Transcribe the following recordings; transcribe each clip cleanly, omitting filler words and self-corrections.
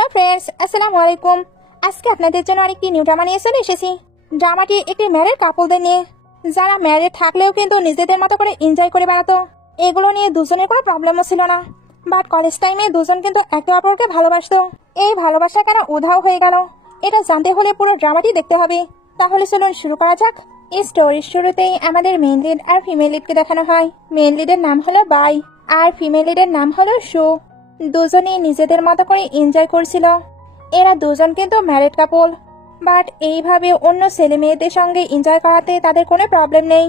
Hello friends, আসসালামু আলাইকুম। আজকে আপনাদের জন্য আরেকটি নিউ ড্রামা নিয়ে চলে এসেছি। ড্রামাটি একটি ম্যারেড কাপলদের নিয়ে, যারা ম্যারেড থাকলেও কিন্তু নিজেদের মতো করে এনজয় করে বেড়াতো। এগুলো নিয়ে দুজনের কোনো প্রবলেমও ছিল না, বাট কলেজ টাইমে দুজন কিন্তু একে অপরকে ভালোবাসতো। এই ভালোবাসা কেন উধাও হয়ে গেল, এটা জানতে হলে পুরো ড্রামাটি দেখতে হবে। তাহলে চলুন শুরু করা যাক। এই স্টোরির শুরুতেই আমাদের মেন লিড আর ফিমেল লিডকে দেখানো হয়। মেন লিডের নাম হলো বাই আর ফিমেল লিডের নাম হলো শু। দুজনেই নিজেদের মতো করে এনজয় করছিল। এরা দুজন কিন্তু ম্যারেড কাপল, বাট এইভাবে অন্য ছেলে মেয়েদের সঙ্গে এনজয় করাতে তাদের কোনো প্রবলেম নেই।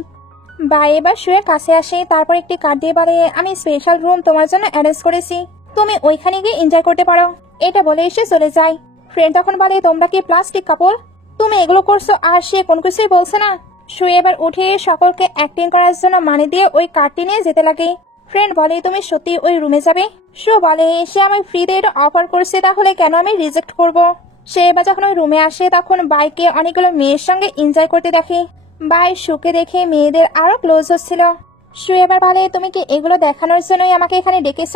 বাই এবার শুয়ে কাছে আসে, তারপর একটি কার্ড দিয়ে বলে, আমি স্পেশাল রুম তোমার জন্য অ্যারেঞ্জ করেছি, তুমি ওইখানে গিয়ে এনজয় করতে পারো। এটা বলে এসে চলে যায়। ফ্রেন্ড তখন বলে, তোমরা কি প্লাস্টিক কাপল, তুমি এগুলো করছো আর সে কোনো কিছুই বলছে না। শুয়ে এবার উঠে সকলকে অ্যাক্টিং করার জন্য মানি দিয়ে ওই কার্ডটি নিয়ে যেতে লাগে। ফ্রেন্ড বলে, তুমি সত্যি ওই রুমে যাবে? শো বলে, সে আমায় ফ্রিতে এটা অফার করছে, তাহলে কেন আমি রিজেক্ট করব। সে এবার যখন ওই রুমে আসে তখন বাইকে অনেকগুলো মেয়ের সঙ্গে এনজয় করতে দেখে। বাই শুকে দেখে মেয়েদের আরো ক্লোজ হচ্ছিল। শু এবার বলে, তুমি কি এগুলো দেখানোর জন্যই আমাকে এখানে ডেকেছ?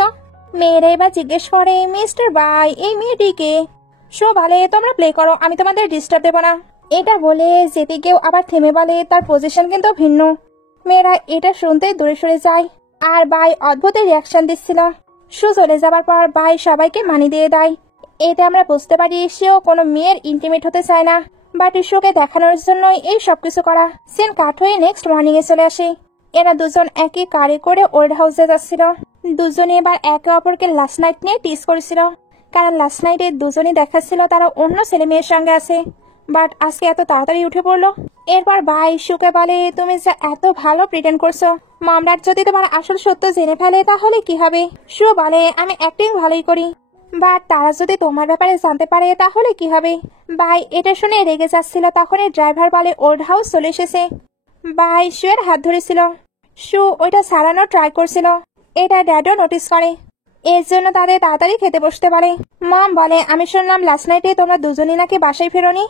মেয়েরা এবার জিজ্ঞেস করে, মিস্টার বাই এই মেয়েটিকে? শো বলে, তোমরা প্লে করো, আমি তোমাদের ডিস্টার্ব দেবো না। এটা বলে যেতে কেউ আবার থেমে বলে, তার পজিশন কিন্তু ভিন্ন। মেয়েরা এটা শুনতে দূরে সরে যায় আর বাই অদ্ভুত রিয়াকশন দিচ্ছিল। শু চলে যাবার পর বাই সবাইকে মানি দিয়ে দেয়। এতে আমরা বুঝতে পারি সেও কোনো মেয়ের ইন্টিমেট হতে চায় না, বাট ইস্যুকে দেখানোর জন্যই এই সবকিছু করা। সিন কাট হয়ে নেক্সট মর্নিং এ চলে আসে। এরা দুজন একই কারে করে ওল্ড হাউসে যাচ্ছিল। দুজনে এবার একে অপরকে লাস্ট নাইট নিয়ে টিস করেছিল, কারণ লাস্ট নাইটে দুজনই দেখাচ্ছিল তারা অন্য ছেলে মেয়ের সঙ্গে আছে, বাট আজকে এত তাড়াতাড়ি উঠে পড়লো। এরপর বাই শুকে বলে, তুমি যা এত ভালো প্রিটেন্ড করছো, মামলার যদি তোমার আসল সত্য জেনে ফেলে তাহলে কি হবে? শু বলে, আমি অ্যাক্টিং ভালোই করি, বাট তারা যদি তোমার ব্যাপারে জানতে পারে তাহলে কি হবে? বাই এটা শুনে রেগে যাচ্ছিল, তখনই ড্রাইভার বলে ওল্ড হাউস চলে এসেছে। বাই শুয়ের হাত ধরেছিল। শু ওইটা সারানোর ট্রাই করছিল। এটা ড্যাডও নোটিস করে, এর জন্য তাদের তাড়াতাড়ি খেতে বসতে পারে। মম বলে, আমি শুনলাম লাস্ট নাইটে তোমরা দুজনই নাকি বাসায় ফেরোনি।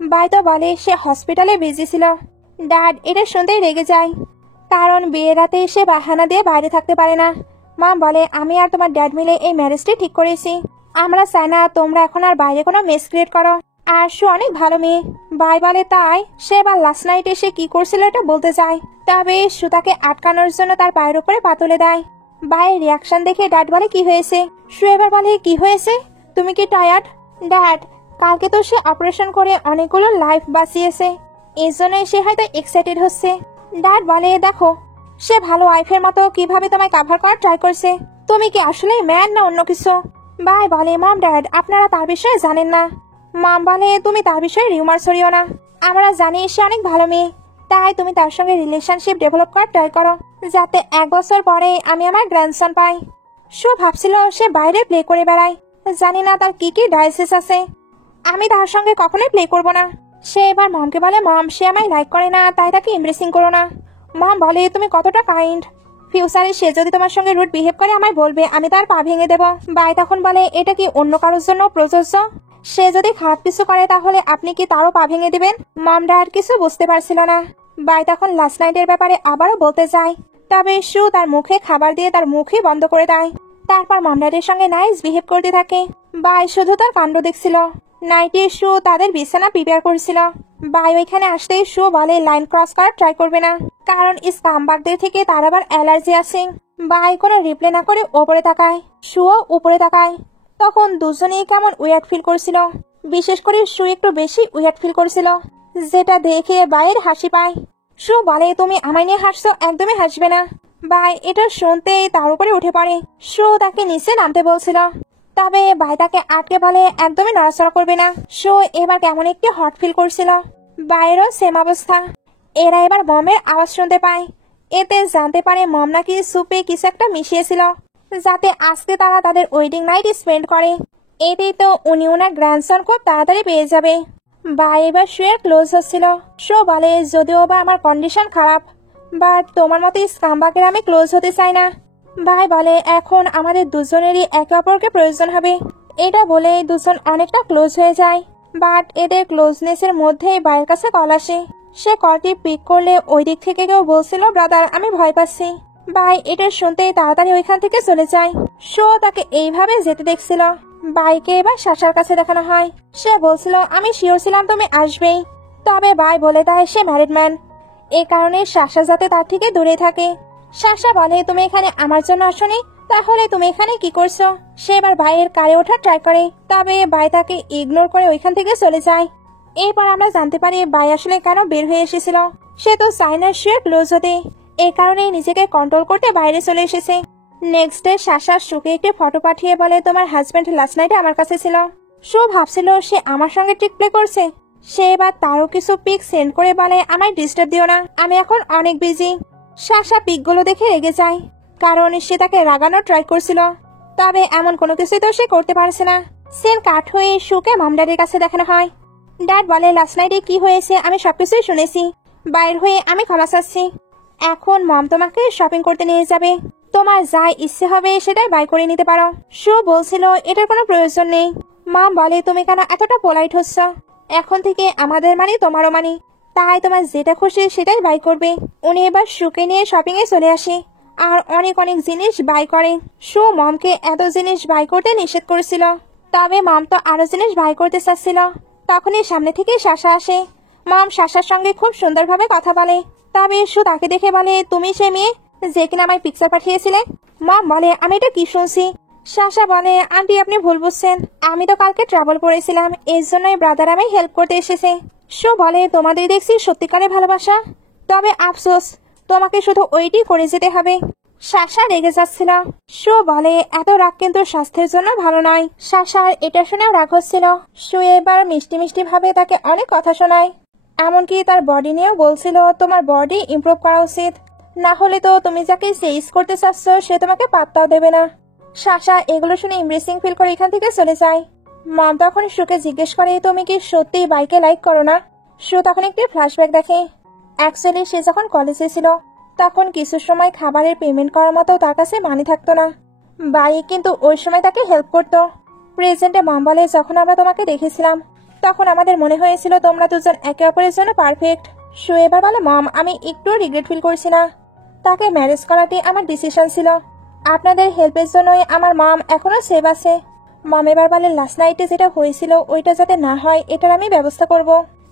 বাই তো বলে সে হসপিটালে বিজি ছিল। ড্যাড এটা শুনতেই রেগে যায়, কারণ বিয়ের রাতে সে বাহানা দিয়ে বাইরে থাকতে পারে না। মা বলে, আমি আর তোমার ড্যাড মিলে এই ম্যারেজটি ঠিক করেছি, আমরা চাই না তোমরা এখন আর বাইরে কোনো মেস ক্রিয়েট করো। আর সে অনেক ভালো মেয়ে। বাই বলে, তাই সে এবার লাস্ট নাইটে সে কি করছিল এটা বলতে চায়, তবে সুতাকে আটকানোর জন্য তার পায়ের উপরে পা তুলে দেয়। বাইয়ের রিয়াকশন দেখে ড্যাড বলে, কি হয়েছে? সু এবার বলে, কি হয়েছে, তুমি কি টায়ার্ড? ড্যাড, কালকে তো সে অপারেশন করে অনেকগুলো লাইফ বাঁচিয়েছে, এর জন্যই সে হয়তো এক্সাইটেড হচ্ছে। ড্যাড বলে, দেখো সে ভালো ওয়াইফের মতো কিভাবে তোমায় কাভার করার ট্রাই করছে, তুমি কি আসলে ম্যান না অন্য কিছু? বাই বলে, মাম ড্যাড আপনারা তার বিষয়ে জানেন না। মাম বলে, তুমি তার বিষয়ে রিউমার ছড়িও না, আমরা জানি সে অনেক ভালো মেয়ে, তাই তুমি তার সঙ্গে রিলেশনশিপ ডেভেলপ করার ট্রাই করো, যাতে 1 বছর পরে আমি আমার গ্র্যান্ডসন পাই। শো ভাবছিল সে বাইরে প্লে করে বেড়ায়, জানি না তার কি কি ডায়াসিস আছে, আমি তার সঙ্গে কখনোই প্লে করব না। সে এবার মমকে বলে, মম সে আমায় লাইক করে না, তাই তাকে এমব্রেসিং করো না। মম বলে, তুমি কতটা কাইন্ড, ফিউচারে সে যদি তোমার সঙ্গে রুড বিহেভ করে আমায় বলবে, আমি তার পা ভেঙে দেব। বাই তখন বলে, এটা কি অন্য কারোর জন্য প্রযোজ্য? সে যদি খারাপ কিছু করে তাহলে আপনি কি তারও পা ভেঙে দিবেন? মমরা আর কিছু বুঝতে পারছিল না। বাই তখন লাস্ট নাইটের ব্যাপারে আবারও বলতে চায়, তবে শু তার মুখে খাবার দিয়ে তার মুখই বন্ধ করে দেয়। তারপর মমরাদের সঙ্গে নাইস বিহেভ করতে থাকে। বাই শুধু তার কাণ্ড দেখছিল। নাইটে শু তাদের বিছানা প্রিপেয়ার করছিল। বাই ওইখানে আসতেই শু বলে, লাইন ক্রস করার ট্রাই করবে না, কারণ স্কামবাগদের থেকে তার আবার অ্যালার্জি আছে। বাই কোনো রিপ্লাই না করে ওপরে তাকায়, শুও উপরে তাকায়। তখন দুজনেই কেমন উইয়ার্ড ফিল করছিল, বিশেষ করে শু একটু বেশি উইয়ার্ড ফিল করছিল, যেটা দেখে বাইয়ের হাসি পায়। শু বলে, তুমি আমায় নিয়ে হাসছো, একদমই হাসবে না। বাই এটা শুনতেই তার উপরে উঠে পড়ে। শু তাকে নিচে নামতে বলছিল, তবে বাই তাকে আটকে বলে, একদমই নড়াচড়া করবে না। শো এবার কেমন একটু হট ফিল করছিল, বাইরেও সেম অবস্থা। এরা এবার মমের আওয়াজ শুনতে পায়, এতে জানতে পারে মম নাকি সুপে কিছু একটা মিশিয়েছিল, যাতে আজকে তারা তাদের ওয়েডিং নাইট স্পেন্ড করে। এতেই তো উনি ওনার গ্র্যান্ডসন খুব তাড়াতাড়ি পেয়ে যাবে। বাই এবার শুয়ে ক্লোজ হচ্ছিল। শো বলে, যদিও বা আমার কন্ডিশন খারাপ, বাট তোমার মতো স্কামবাগের আমি ক্লোজ হতে চাই না। ভাই বলে, এখন আমাদের দুজনেরই একে অপরকে প্রয়োজন হবে। এটা বলে দুজন অনেকটা ক্লোজ হয়ে যায়, বাট এদের ক্লোজনেসের মধ্যে ভাইয়ের কাছে কল আসে। সে কলটি পিক করলে ওই দিক থেকে কেউ বলছিল, ব্রাদার আমি ভয় পাচ্ছি। ভাই এটা শুনতেই তাড়াতাড়ি ওইখান থেকে চলে যায়। শো তাকে এইভাবে যেতে দেখছিল। বাইকে এবার সাশার কাছে দেখানো হয়। সে বলছিল আমি শিওর ছিলাম তুমি আসবেই, তবে বাই বলে দেয় সে ম্যারিড ম্যান, এই কারণে সাশা যাতে তার থেকে দূরে থাকে। সাশা বলে তুমি এখানে আমার জন্য আসনি, তাহলে তুমি এখানে কি করছো? সে এবার ভাইয়ের কারে ওঠা ট্রাই করে, তবে ভাই তাকে ইগনোর করে ওইখান থেকে চলে যায়। এরপর আমরা জানতে পারি ভাই আসলে কেন বের হয়ে এসেছিল। সে তো সাইনার শুয়ে ক্লোজ হতে, এই কারণে নিজেকে কন্ট্রোল করতে বাইরে চলে এসেছে। নেক্সট ডে সাশা সুকে একটি ফটো পাঠিয়ে বলে তোমার হাজবেন্ড লাস্ট নাইটে আমার কাছে ছিল। সু ভাবছিল সে আমার সঙ্গে ট্রিক প্লে করছে। সে এবার তারও কিছু পিক সেন্ড করে বলে আমায় ডিস্টার্ব দিও না, আমি এখন অনেক বিজি। সাশা পিকগুলো দেখে রেগে যায়, কারণ সে তাকে রাগানোর ট্রাই করছিল, তবে এমন কোনো কিছুই তো সে করতে পারছে না। সেন কাট হয়ে সুকে মম ড্যাডির কাছে দেখানো হয়। ড্যাড বলে লাস্ট নাইটে কি হয়েছে আমি সবকিছুই শুনেছি, বাইর হয়ে আমি ক্ষমা চাচ্ছি। এখন মম তোমাকে শপিং করতে নিয়ে যাবে, তোমার যা ইচ্ছে হবে সেটাই বাই করে নিতে পারো। সু বলছিল এটার কোনো প্রয়োজন নেই। মম বলে তুমি কেন এতটা পোলাইট হচ্ছ? এখন থেকে আমাদের মানি তোমারও মানি, তাই তোমার যেটা খুশি সেটাই বাই করবে। উনি এবার সুকে নিয়ে শপিং এ চলে আসে আর অনেক অনেক জিনিস বাই করে। সু মমকে এত জিনিস বাই করতে নিষেধ করেছিল, তবে মম তো আরো জিনিস বাই করতে চাচ্ছিল। তখনই সামনে থেকে সাশা আসে। মম সাশার সঙ্গে খুব সুন্দরভাবে কথা বলে, তবে সু তাকে দেখে বলে তুমি সে মেয়ে যে কিনা আমায় পিকচার পাঠিয়েছিলে। মম বলে আমি এটা কি শুনছি? সাশা বলে আন্টি আপনি ভুল বুঝছেন, আমি তো কালকে ট্রাভেল করেছিলাম, এর জন্যই ব্রাদার আমায় হেল্প করতে এসেছে। সু বলে তোমাদের দেখছি সত্যিকারের ভালোবাসা, তবে আফসোস তোমাকে শুধু ওইটি করে যেতে হবে। সাশা রেগে যাচ্ছিল। সু বলে এত রাগ কিন্তু স্বাস্থ্যের জন্য ভালো নয়। সাশার এটা শুনেও রাগ হচ্ছিল। সু এবার মিষ্টি মিষ্টি ভাবে তাকে অনেক কথা শোনায়, এমনকি তার বডি নিয়েও বলছিল তোমার বডি ইমপ্রুভ করা উচিত, না হলে তো তুমি যাকে চেইজ করতে চাচ্ছ সে তোমাকে পাত্তাও দেবে না। সাশা এগুলো শুনে এমব্রেসিং ফিল করে এখান থেকে চলে যায়। মম তখন সুকে জিজ্ঞেস করে তুমি কি সত্যি বাইকে লাইক করো না? সু তখন একটি ফ্ল্যাশব্যাক দেখে। অ্যাকচুয়ালি সে যখন কলেজে ছিল তখন কিছু সময় খাবারের পেমেন্ট করার মতো তার কাছে মানি থাকতো না, বাইক কিন্তু ওই সময় তাকে হেল্প করতো। প্রেজেন্টে মম বলে যখন আমরা তোমাকে দেখেছিলাম তখন আমাদের মনে হয়েছিল তোমরা দুজন একে অপরের জন্য পারফেক্ট। সু এবার বলে মম আমি একটু রিগ্রেট ফিল করছি না, তাকে ম্যারেজ করাটি আমার ডিসিশন ছিল, আপনাদের হেল্পের জন্যই আমার মম এখনো সেভ আছে। মম এবার বলে লাস্ট নাইটে যেটা হয়েছিল ওইটা যাতে না হয় এটার আমি ব্যবস্থা করব।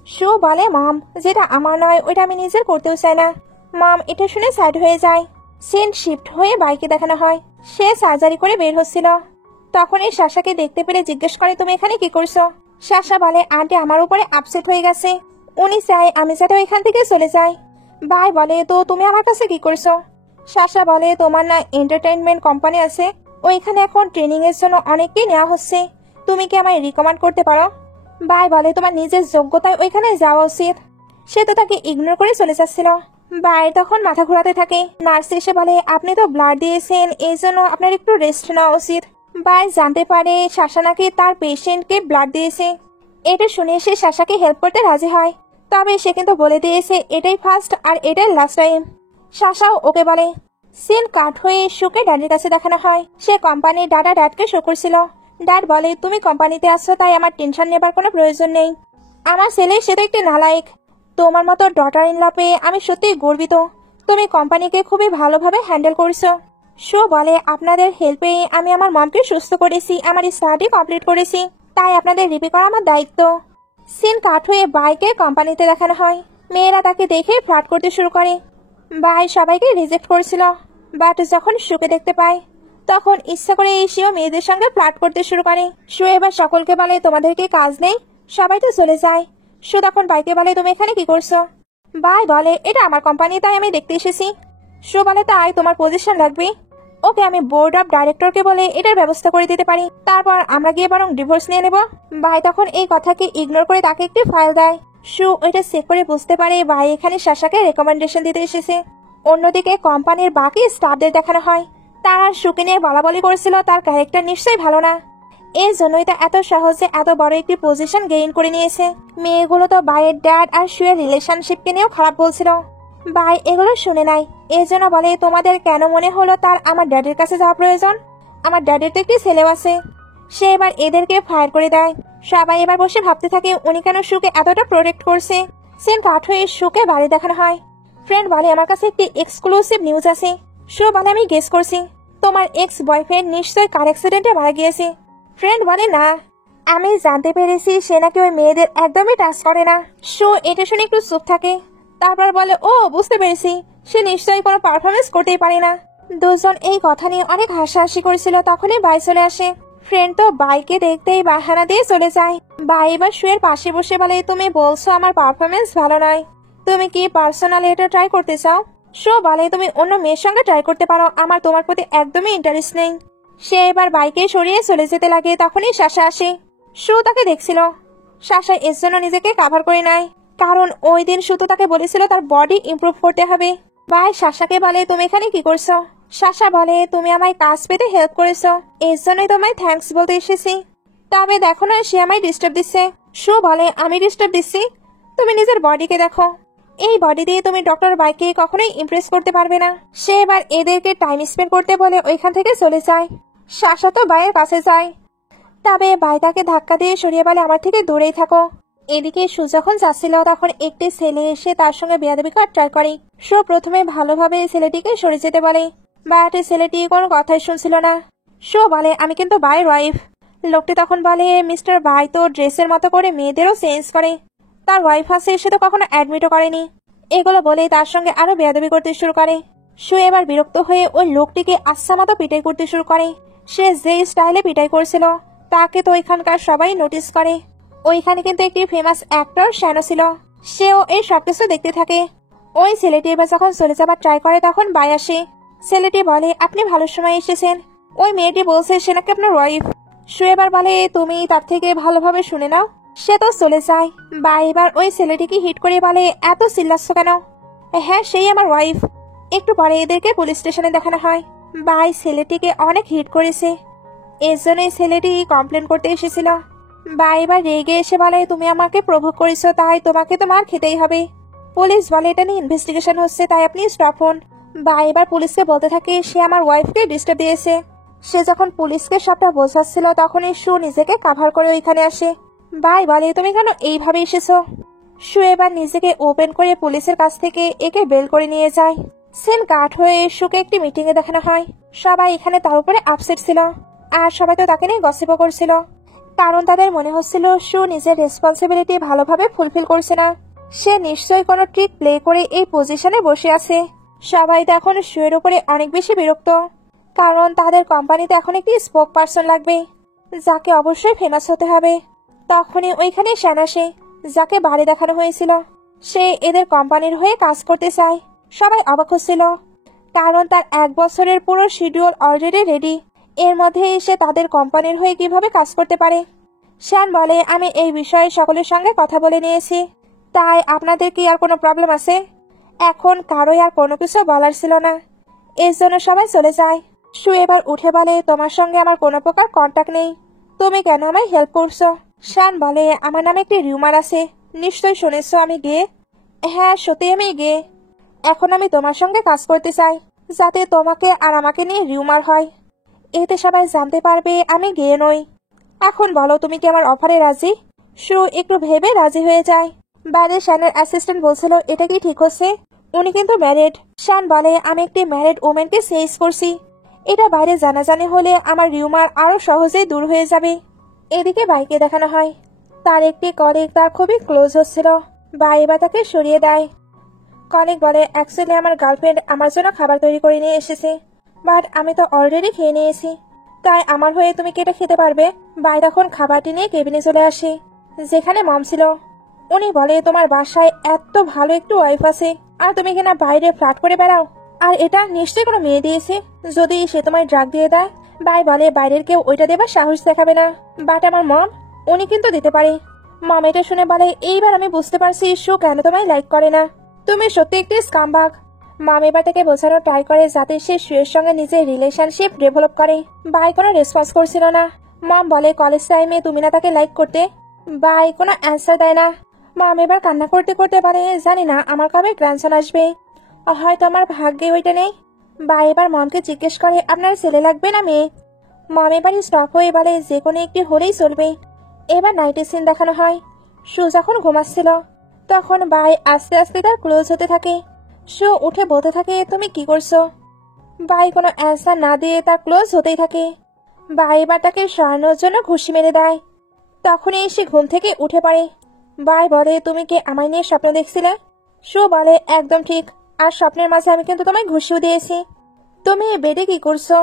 সু বলে মম যেটা আমার নয় ওইটা আমি নিজের করতেও চাই না। মম এটা শুনে সাইড হয়ে যায়। সিন শিফট হয়ে বাইকে দেখানো হয়, সে সার্জারি করে বের হচ্ছিল। তখন এই সাশাকে দেখতে পেরে জিজ্ঞেস করে তুমি এখানে কি করছো? সাশা বলে আন্টি আমার উপরে আপসেট হয়ে গেছে, উনি চাই আমি যাতে ওইখান থেকে চলে যাই। ভাই বলে তো তুমি আমার কাছে কি করছো? সাশা বলে তোমার না এন্টারটেইনমেন্ট কোম্পানি আছে, ওইখানে এখন ট্রেনিং এর জন্য অনেককেই নেওয়া হচ্ছে, তুমি কি আমায় রিকমেন্ড করতে পারো? ভাই বলে তোমার নিজের যোগ্যতায় ওইখানে যাওয়া উচিত। সে তো তাকে ইগনোর করে চলে যাচ্ছিল। ভাই তখন মাথা ঘোরাতে থাকে। নার্স এসে বলে আপনি তো ব্লাড দিয়েছেন, এই জন্য আপনার একটু রেস্ট নেওয়া উচিত। ভাই জানতে পারে সাশা নাকি তার পেশেন্টকে ব্লাড দিয়েছে। এটা শুনে সে সাশাকে হেল্প করতে রাজি হয়, তবে সে কিন্তু বলে দিয়েছে এটাই ফার্স্ট আর এটাই লাস্ট টাইম। সাশাও ওকে বলে। সিন কাট হয়ে সুকে ড্যাডির কাছে দেখানো হয়। সে কোম্পানির ড্যাডকে শো করছিল। ড্যাড বলে তুমি কোম্পানিতে আসছো তাই আমার টেনশন নেবার কোনো প্রয়োজন নেই, আমার ছেলে সে তো একটি নালায়েক, তোমার মতো ডটার ইন ল পেয়ে আমি সত্যিই গর্বিত, তুমি কোম্পানিকে খুবই ভালোভাবে হ্যান্ডেল করছো। সো বলে আপনাদের হেল্পে আমি আমার মমকে সুস্থ করেছি, আমার স্টাডি কমপ্লিট করেছি, তাই আপনাদের রিপি করা আমার দায়িত্ব। সিন কাট হয়ে বাইকে কোম্পানিতে দেখানো হয়। মেয়েরা তাকে দেখে ফ্লার্ট করতে শুরু করে। ভাই সবাইকে রিজেক্ট করেছিল, বাট যখন সুকে দেখতে পায় তখন ইচ্ছা করে সেও মেয়েদের সঙ্গে ফ্লার্ট করতে শুরু করে। সু এবার সকলকে বলে তোমাদেরকে কাজ নেই, সবাই তো চলে যায়। সু তখন বাইকে বলে তুমি এখানে কি করছো? ভাই বলে এটা আমার কোম্পানি তাই আমি দেখতে এসেছি। সু বলে তাই তোমার পজিশন লাগবে? ওকে আমি বোর্ড অফ ডাইরেক্টরকে বলে এটার ব্যবস্থা করে দিতে পারি, তারপর আমরা গিয়ে বরং ডিভোর্স নিয়ে নেব। ভাই তখন এই কথাকে ইগনোর করে তাকে একটি ফাইল দেয়। সু ওইটা চেক করে বুঝতে পারে ভাই এখানে সাশাকে রেকমেন্ডেশন দিতে এসেছে। অন্যদিকে কোম্পানির বাকি স্টাফদের দেখানো হয়, তারা সুকে নিয়ে বলাবলি করেছিল তার ক্যারেক্টার নিশ্চয়ই ভালো না, এর জন্যই তা এত সহজে এত বড় একটি পজিশন গেইন করে নিয়েছে। মেয়েগুলো তো ভাইয়ের ড্যাড আর সুয়ের রিলেশনশিপকে নিয়েও খারাপ বলছিল। ভাই এগুলো শুনে নাই, এর জন্য বলে তোমাদের কেন মনে হলো তার আমার ড্যাডির কাছে যাওয়া প্রয়োজন? আমার ড্যাডির তো একটি ছেলেও আছে। সে এবার এদেরকে ফায়ার করে দেয়। সবাই এবার বসে ভাবতে থাকে উনি কেন সুকে এতটা প্রোটেক্ট করছে। সেম কাট হয়ে সুকে বাড়ি দেখানো হয়। ফ্রেন্ড বলে আমার কাছে একটি এক্সক্লুসিভ নিউজ আছে। সু বলে আমি গেস করছি তোমার এক্স বয়ফ্রেন্ড নিশ্চয়ই কার অ্যাক্সিডেন্টে মারা গিয়েছে, ফ্রেন্ড বলে না, আমি জানতে পেরেছি সে নাকি ওই মেয়েদের একদমই টাচ করে না। শো এটা শুনে একটু চুপ থাকে, তারপর বলে ও বুঝতে পেরেছি, সে নিশ্চয়ই কোনো পারফরমেন্স করতেই পারে না। দুজন এই কথা নিয়ে অনেক হাসাহাসি করেছিল, তখনই বাই চলে আসে। ফ্রেন্ড তো বাইকে দেখতেই বাহানা দিয়ে চলে যায়। বাই এবার শুয়ের পাশে বসে বলে, তুমি বলছো আমার পারফরমেন্স ভালো নয়, তুমি কি পার্সোনালি এটা ট্রাই করতে চাও? শো বলে, তুমি অন্য মেয়ের সঙ্গে ট্রাই করতে পারো, আমার তোমার প্রতি একদমই ইন্টারেস্ট নেই। সে এবার বাইকে সরিয়ে চলে যেতে লাগে, তখনই সাশা আসে। শো তাকে দেখছিল। সাশা এর জন্য নিজেকে কাভার করে নেয়, কারণ ওই দিন শুধু তাকে বলেছিল তার বডি ইমপ্রুভ করতে হবে। ভাই সাশাকে বলে, তুমি এখানে কি করছো? সাশা বলে, তুমি আমায় কাজ পেতে হেল্প করেছো, এর জন্যই তোমায় থ্যাঙ্কস বলতে এসেছি। তবে দেখো না, সে আমায় ডিস্টার্ব দিচ্ছে। শো বলে, আমি ডিস্টার্ব দিচ্ছি? তুমি নিজের বডিকে দেখো, এই বডি দিয়ে তুমি ডক্টর বাইকে কখনোই ইমপ্রেস করতে পারবে না। সে এবার এদেরকে টাইম স্পেন্ড করতে বলে ওইখান থেকে চলে যায়। সাশা তো বাইয়ের কাছে যায়, তবে বাই তাকে ধাক্কা দিয়ে সরিয়ে বলে, আমার থেকে দূরেই থাকো। এদিকে সু যখন যাচ্ছিল, তখন একটি ছেলে এসে তার সঙ্গে বেয়াদবি করার ট্রাই করে। সু প্রথমে ভালোভাবে ছেলেটিকে সরে যেতে বলে, বাট ছেলেটি কোনো কথাই শুনছিল না। সু বলে, আমি কিন্তু বাইয়ের ওয়াইফ। লোকটি তখন বলে, মিস্টার বাই তো ড্রেসের মতো করে মেয়েদেরও চেঞ্জ করে, তার ওয়াইফ আছে, সে তো কখনো অ্যাডমিটও করেনি। এগুলো বলে তার সঙ্গে আরো বেয়াদবি করতে শুরু করে। সু এবার বিরক্ত হয়ে ওই লোকটিকে আচ্ছা মতো পিটাই করতে শুরু করে। সে যে স্টাইলে পিটাই করছিল তাকে তো ওইখানকার সবাই নোটিস করে। ওইখানে কিন্তু একটি ফেমাস অ্যাক্টর শ্যানো ছিল, সেও এই সবকিছু দেখতে থাকে। ওই ছেলেটি এবার যখন চলে যাবার ট্রাই করে, তখন বাই আসে। ছেলেটি বলে, আপনি ভালো সময় এসেছেন, ওই মেয়েটি বলছে সে নাকি আপনার ওয়াইফ। সু এবার বলে, তুমি তার থেকে ভালোভাবে শুনে নাও। সে তো চলে যায়। বাই এবার ওই ছেলেটিকে হিট করে বলে, এত চিল্লাচ্ছ কেন? হ্যাঁ, সেই আমার ওয়াইফ। একটু পরে এদেরকে পুলিশ স্টেশনে দেখানো হয়। বাই ছেলেটিকে অনেক হিট করেছে, এর জন্যই ছেলেটি কমপ্লেন করতে এসেছিল। বা এবার রেগে এসে বলে, তুমি আমাকে প্রভোগ করেছো, তাই তোমাকে তো মার খেতেই হবে। পুলিশ বলে, এটা নিয়ে ইনভেস্টিগেশন হচ্ছে, তাই আপনি স্টপ হন। বা এবার পুলিশকে বলতে থাকে, সে আমার ওয়াইফকে ডিস্টার্ব দিয়েছে। সে যখন পুলিশকে সবটা বোঝাচ্ছিল, তখনই সু নিজেকে কাভার করে ওইখানে আসে। বাই বলে, তুমি কেন এইভাবে এসেছো? সু এবার নিজেকে ওপেন করে পুলিশের কাছ থেকে একে বেল করে নিয়ে যায়। সিন কাট হয়ে সুকে একটি মিটিং এ দেখানো হয়। সবাই এখানে তার উপরে আপসেট ছিল, আর সবাই তো তাকে নিয়ে গসিপও করছিল, কারণ তাদের মনে হচ্ছিল সু নিজের রেসপন্সিবিলিটি ভালোভাবে ফুলফিল করছে না। সে নিশ্চয়ই কোনো ট্রিক প্লে করে এই পজিশনে বসে আছে। সবাই তো এখন শুয়ের উপরে অনেক বেশি বিরক্ত, কারণ তাদের কোম্পানিতে এখন একটি স্পোক পার্সন লাগবে, যাকে অবশ্যই ফেমাস হতে হবে। তখনই ওইখানে শ্যান আসে, যাকে বাড়ি দেখানো হয়েছিল। সে এদের কোম্পানির হয়ে কাজ করতে চায়। সবাই অবাক হচ্ছিল, কারণ তার 1 বছরের পুরো শিডিউল অলরেডি রেডি, এর মধ্যে এসে তাদের কোম্পানির হয়ে কিভাবে কাজ করতে পারে। শ্যান বলে, আমি এই বিষয়ে সকলের সঙ্গে কথা বলে নিয়েছি, তাই আপনাদের কি আর কোনো প্রবলেম আছে? এখন কারোই আর কোনো কিছু বলার ছিল না, এর জন্য সবাই চলে যায়। সু এবার উঠে বলে, তোমার সঙ্গে আমার কোনো প্রকার কন্ট্যাক্ট নেই, তুমি কেন আমায় হেল্প করছো? শ্যান বলে, আমার নামে একটি রিউমার আছে, নিশ্চয়ই শুনেছো আমি গে। হ্যাঁ, সত্যি আমি গে। এখন আমি তোমার সঙ্গে কাজ করতে চাই, যাতে তোমাকে আর আমাকে নিয়ে রিউমার হয়, এতে সবাই জানতে পারবে আমি গে নই। এখন বলো, তুমি কি আমার অফারে রাজি? সু একটু ভেবে রাজি হয়ে যায়। বাইরে শ্যানের অ্যাসিস্ট্যান্ট বলছিল, এটা কি ঠিক হচ্ছে? উনি কিন্তু ম্যারিড। শ্যান বলে, আমি একটি ম্যারিড ওমেনকে সেজ করছি, এটা বাইরে জানাজানি হলে আমার রিউমার আরো সহজেই দূর হয়ে যাবে। এদিকে বাইকে দেখানো হয়, তার একটি কলিগ তার খুবই ক্লোজ হচ্ছিল। বাই এবার তাকে সরিয়ে দেয়। কলিগ বলে, অ্যাকচুয়ালি আমার গার্লফ্রেন্ড আমার জন্য খাবার তৈরি করে নিয়ে এসেছে, বাট আমি তো অলরেডি খেয়ে নিয়েছি, তাই আমার হয়ে তুমি কি এটা খেতে পারবে? বাই তখন খাবারটি নিয়ে কেবিনে চলে আসে, যেখানে মম ছিল। উনি বলে, তোমার বাসায় এত ভালো একটু ওয়াইফ আছে, আর তুমি কিনা বাইরে ফ্লার্ট করে বেড়াও, আর এটা নিশ্চয়ই কোনো মেয়ে দিয়েছে, যদি সে তোমায় ড্রাগ দিয়ে দেয়। বাই বলে, বাইরের কেউ ওইটা দেবার সাহস দেখাবে না, বাট আমার মম, উনি কিন্তু দিতে পারে। মম এটা শুনে বলে, এইবার আমি বুঝতে পারছি সু কেন তোমায় লাইক করে না, তুমি সত্যি একটি স্কামবাগ। মম এবার তাকে বোঝানো ট্রাই করে যাতে সে শুয়ের সঙ্গে নিজের রিলেশনশিপ ডেভেলপ করে। বাই কোনো রেসপন্স করছিল না। মম বলে, কলেজ টাইমে তুমি না তাকে লাইক করতে? বাই কোনো অ্যান্সার দেয় না। মম এবার কান্না করতে করতে বলে, জানি না আমার কবে গ্র্যান্ডসন আসবে, হয়তো আমার ভাগ্যে ওইটা নেই। বাই এবার মমকে জিজ্ঞেস করে, আপনার ছেলে লাগবে না মেয়ে? মম এবার স্টপ হয়ে বলে, যে কোনো একটি হলেই চলবে। এবার নাইট সিন দেখানো হয়। সু যখন ঘুমাচ্ছিল, তখন বাই আস্তে আস্তে তার ক্লোজ হতে থাকে। সু উঠে বলতে থাকে, তুমি কি করছো? বাই কোনো অ্যান্সার না দিয়ে তার ক্লোজ হতেই থাকে। ভাই এবার তাকে সরানোর জন্য ঘুষি মেরে দেয়। তখনই সে ঘুম থেকে উঠে পড়ে। ভাই বলে, তুমি কি আমায় নিয়ে স্বপ্ন দেখছিলে? সু বলে, একদম ঠিক, আর স্বপ্নের মাঝে আমি কিন্তু তোমায় ঘুষিও দিয়েছি। তুমি বেডে কি করছো?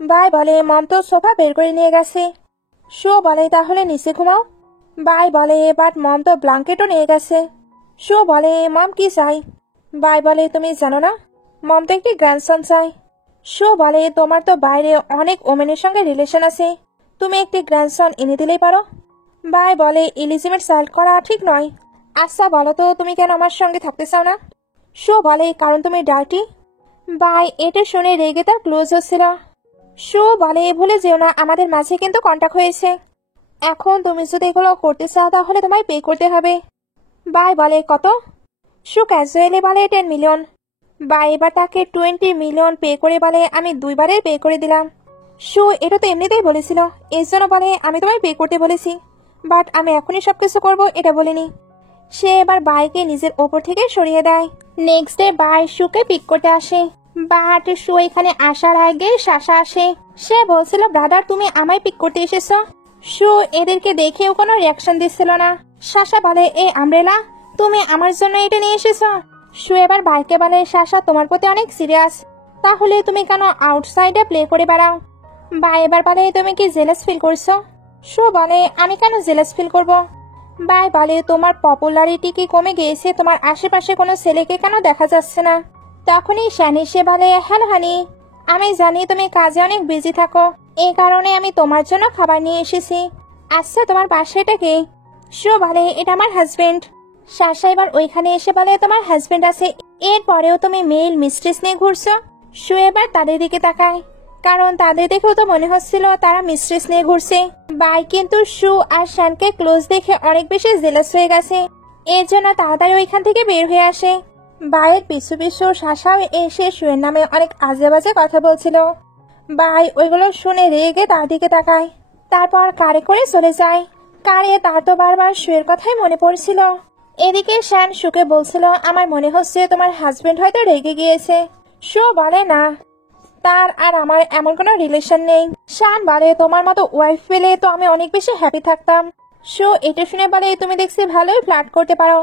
ভাই বলে, মম তো সোফা বের করে নিয়ে গেছে। সু বলে, তাহলে নিচে ঘুমাও। ভাই বলে, বাট মম তো ব্ল্যাঙ্কেটও নিয়ে গেছে। সু বলে, মম কি চাই? ভাই বলে, তুমি জানো না, মম তো একটি গ্র্যান্ডসন চাই। সু বলে, তোমার তো বাইরে অনেক ওমেনের সঙ্গে রিলেশন আছে, তুমি একটি গ্র্যান্ডসন এনে দিলেই পারো। ভাই বলে, ইলিজিমেট চাইল্ড করা ঠিক নয়। আচ্ছা বলো তো, তুমি কেন আমার সঙ্গে থাকতে চাও না? সু বলে, কারণ তুমি ডার্টি। ভাই এটা শুনে রেগে তার ক্লোজ হচ্ছিল। সু বলে, ভুলে যেও না, আমাদের মাঝে কিন্তু কন্টাক্ট হয়েছে। এখন তুমি যদি এগুলো করতে চাও তাহলে তোমায় পে করতে হবে। ভাই বলে, কত? সু ক্যাজুয়ালি বলে, 10 মিলিয়ন। ভাই এবার তাকে 20 মিলিয়ন পে করে বলে, আমি 2বারে পে করে দিলাম। সু এটা তো এমনিতেই বলেছিল, এর জন্য বলে আমি তোমায় পে করতে বলেছি, বাট আমি এখনই সবকিছু করবো এটা বলিনি। সে এবার বাইকে নিজের ওপর থেকে সরিয়ে দেয়। নেক্সট ডে বাই সুকে পিক করতে আসে, বাট সু এখানে আসার আগে সাশা আসে। সে বলছিল, ব্রাদার তুমি আমায় পিক করতে এসেছো। সু এদেরকে দেখেও কোনো রিয়াকশন দিচ্ছিল না। সাশা বলে, এই আমব্রেলা, তুমি আমার জন্য এটা নিয়ে এসেছো? সু এবার বাইকে বলে, সাশা তোমার প্রতি অনেক সিরিয়াস, তাহলে তুমি কেন আউটসাইডে প্লে করে বেড়াও? বাই এবার বলে, তুমি কি জেলাস ফিল করছো? সু বলে, আমি কেন জেলাস ফিল করব? বাই বলে, তোমার পপুলারিটি কি কমে গিয়েছে? তোমার আশেপাশে কোনো ছেলেকে কেন দেখা যাচ্ছে না? তখনই শানি সে বলে, হ্যালো হানি, আমি জানি তুমি কাজে অনেক বিজি থাকো, এই কারণে আমি তোমার জন্য খাবার নিয়ে এসেছি। আচ্ছা তোমার পাশে এটা কে? সু বলে, এটা আমার হাজবেন্ড। সাশা এবার ওইখানে এসে বলে, তোমার হাজবেন্ড আছে, এরপরেও তুমি মেল মিস্ট্রেস নিয়ে ঘুরছো? সু এবার তাদের দিকে তাকায়, কারণ তাদের দেখেও তো মনে হচ্ছিল তারা মিস্ট্রেস নিয়ে ঘুরছে। বাই কিন্তু সু আর শানকে ক্লোজ দেখে অনেক বেশি জেলাস হয়ে গেছে, এর জন্য তাড়াতাড়ি ওইখান থেকে বের হয়ে আসে। বাইয়ের পিছু পিছু শাসাও এসে শুয়ের নামে অনেক আজে বাজে কথা বলছিল। বাই ওইগুলো শুনে রেগে তার দিকে তাকায়, তারপর কারে করে চলে যায়। কারে তার তো বারবার শুয়ের কথাই মনে পড়ছিল। এদিকে শান সুকে বলছিল, আমার মনে হচ্ছে তোমার হাজবেন্ড হয়তো রেগে গিয়েছে। সু বলে, না, তার আর আমার এমন কোনো রিলেশন নেই। শান বলে, তোমার মতো ওয়াইফ পেলে তো আমি অনেক বেশি হ্যাপি থাকতাম। সু এটা শুনে বলে, তুমি দেখছি ভালোই ফ্লার্ট করতে পারো।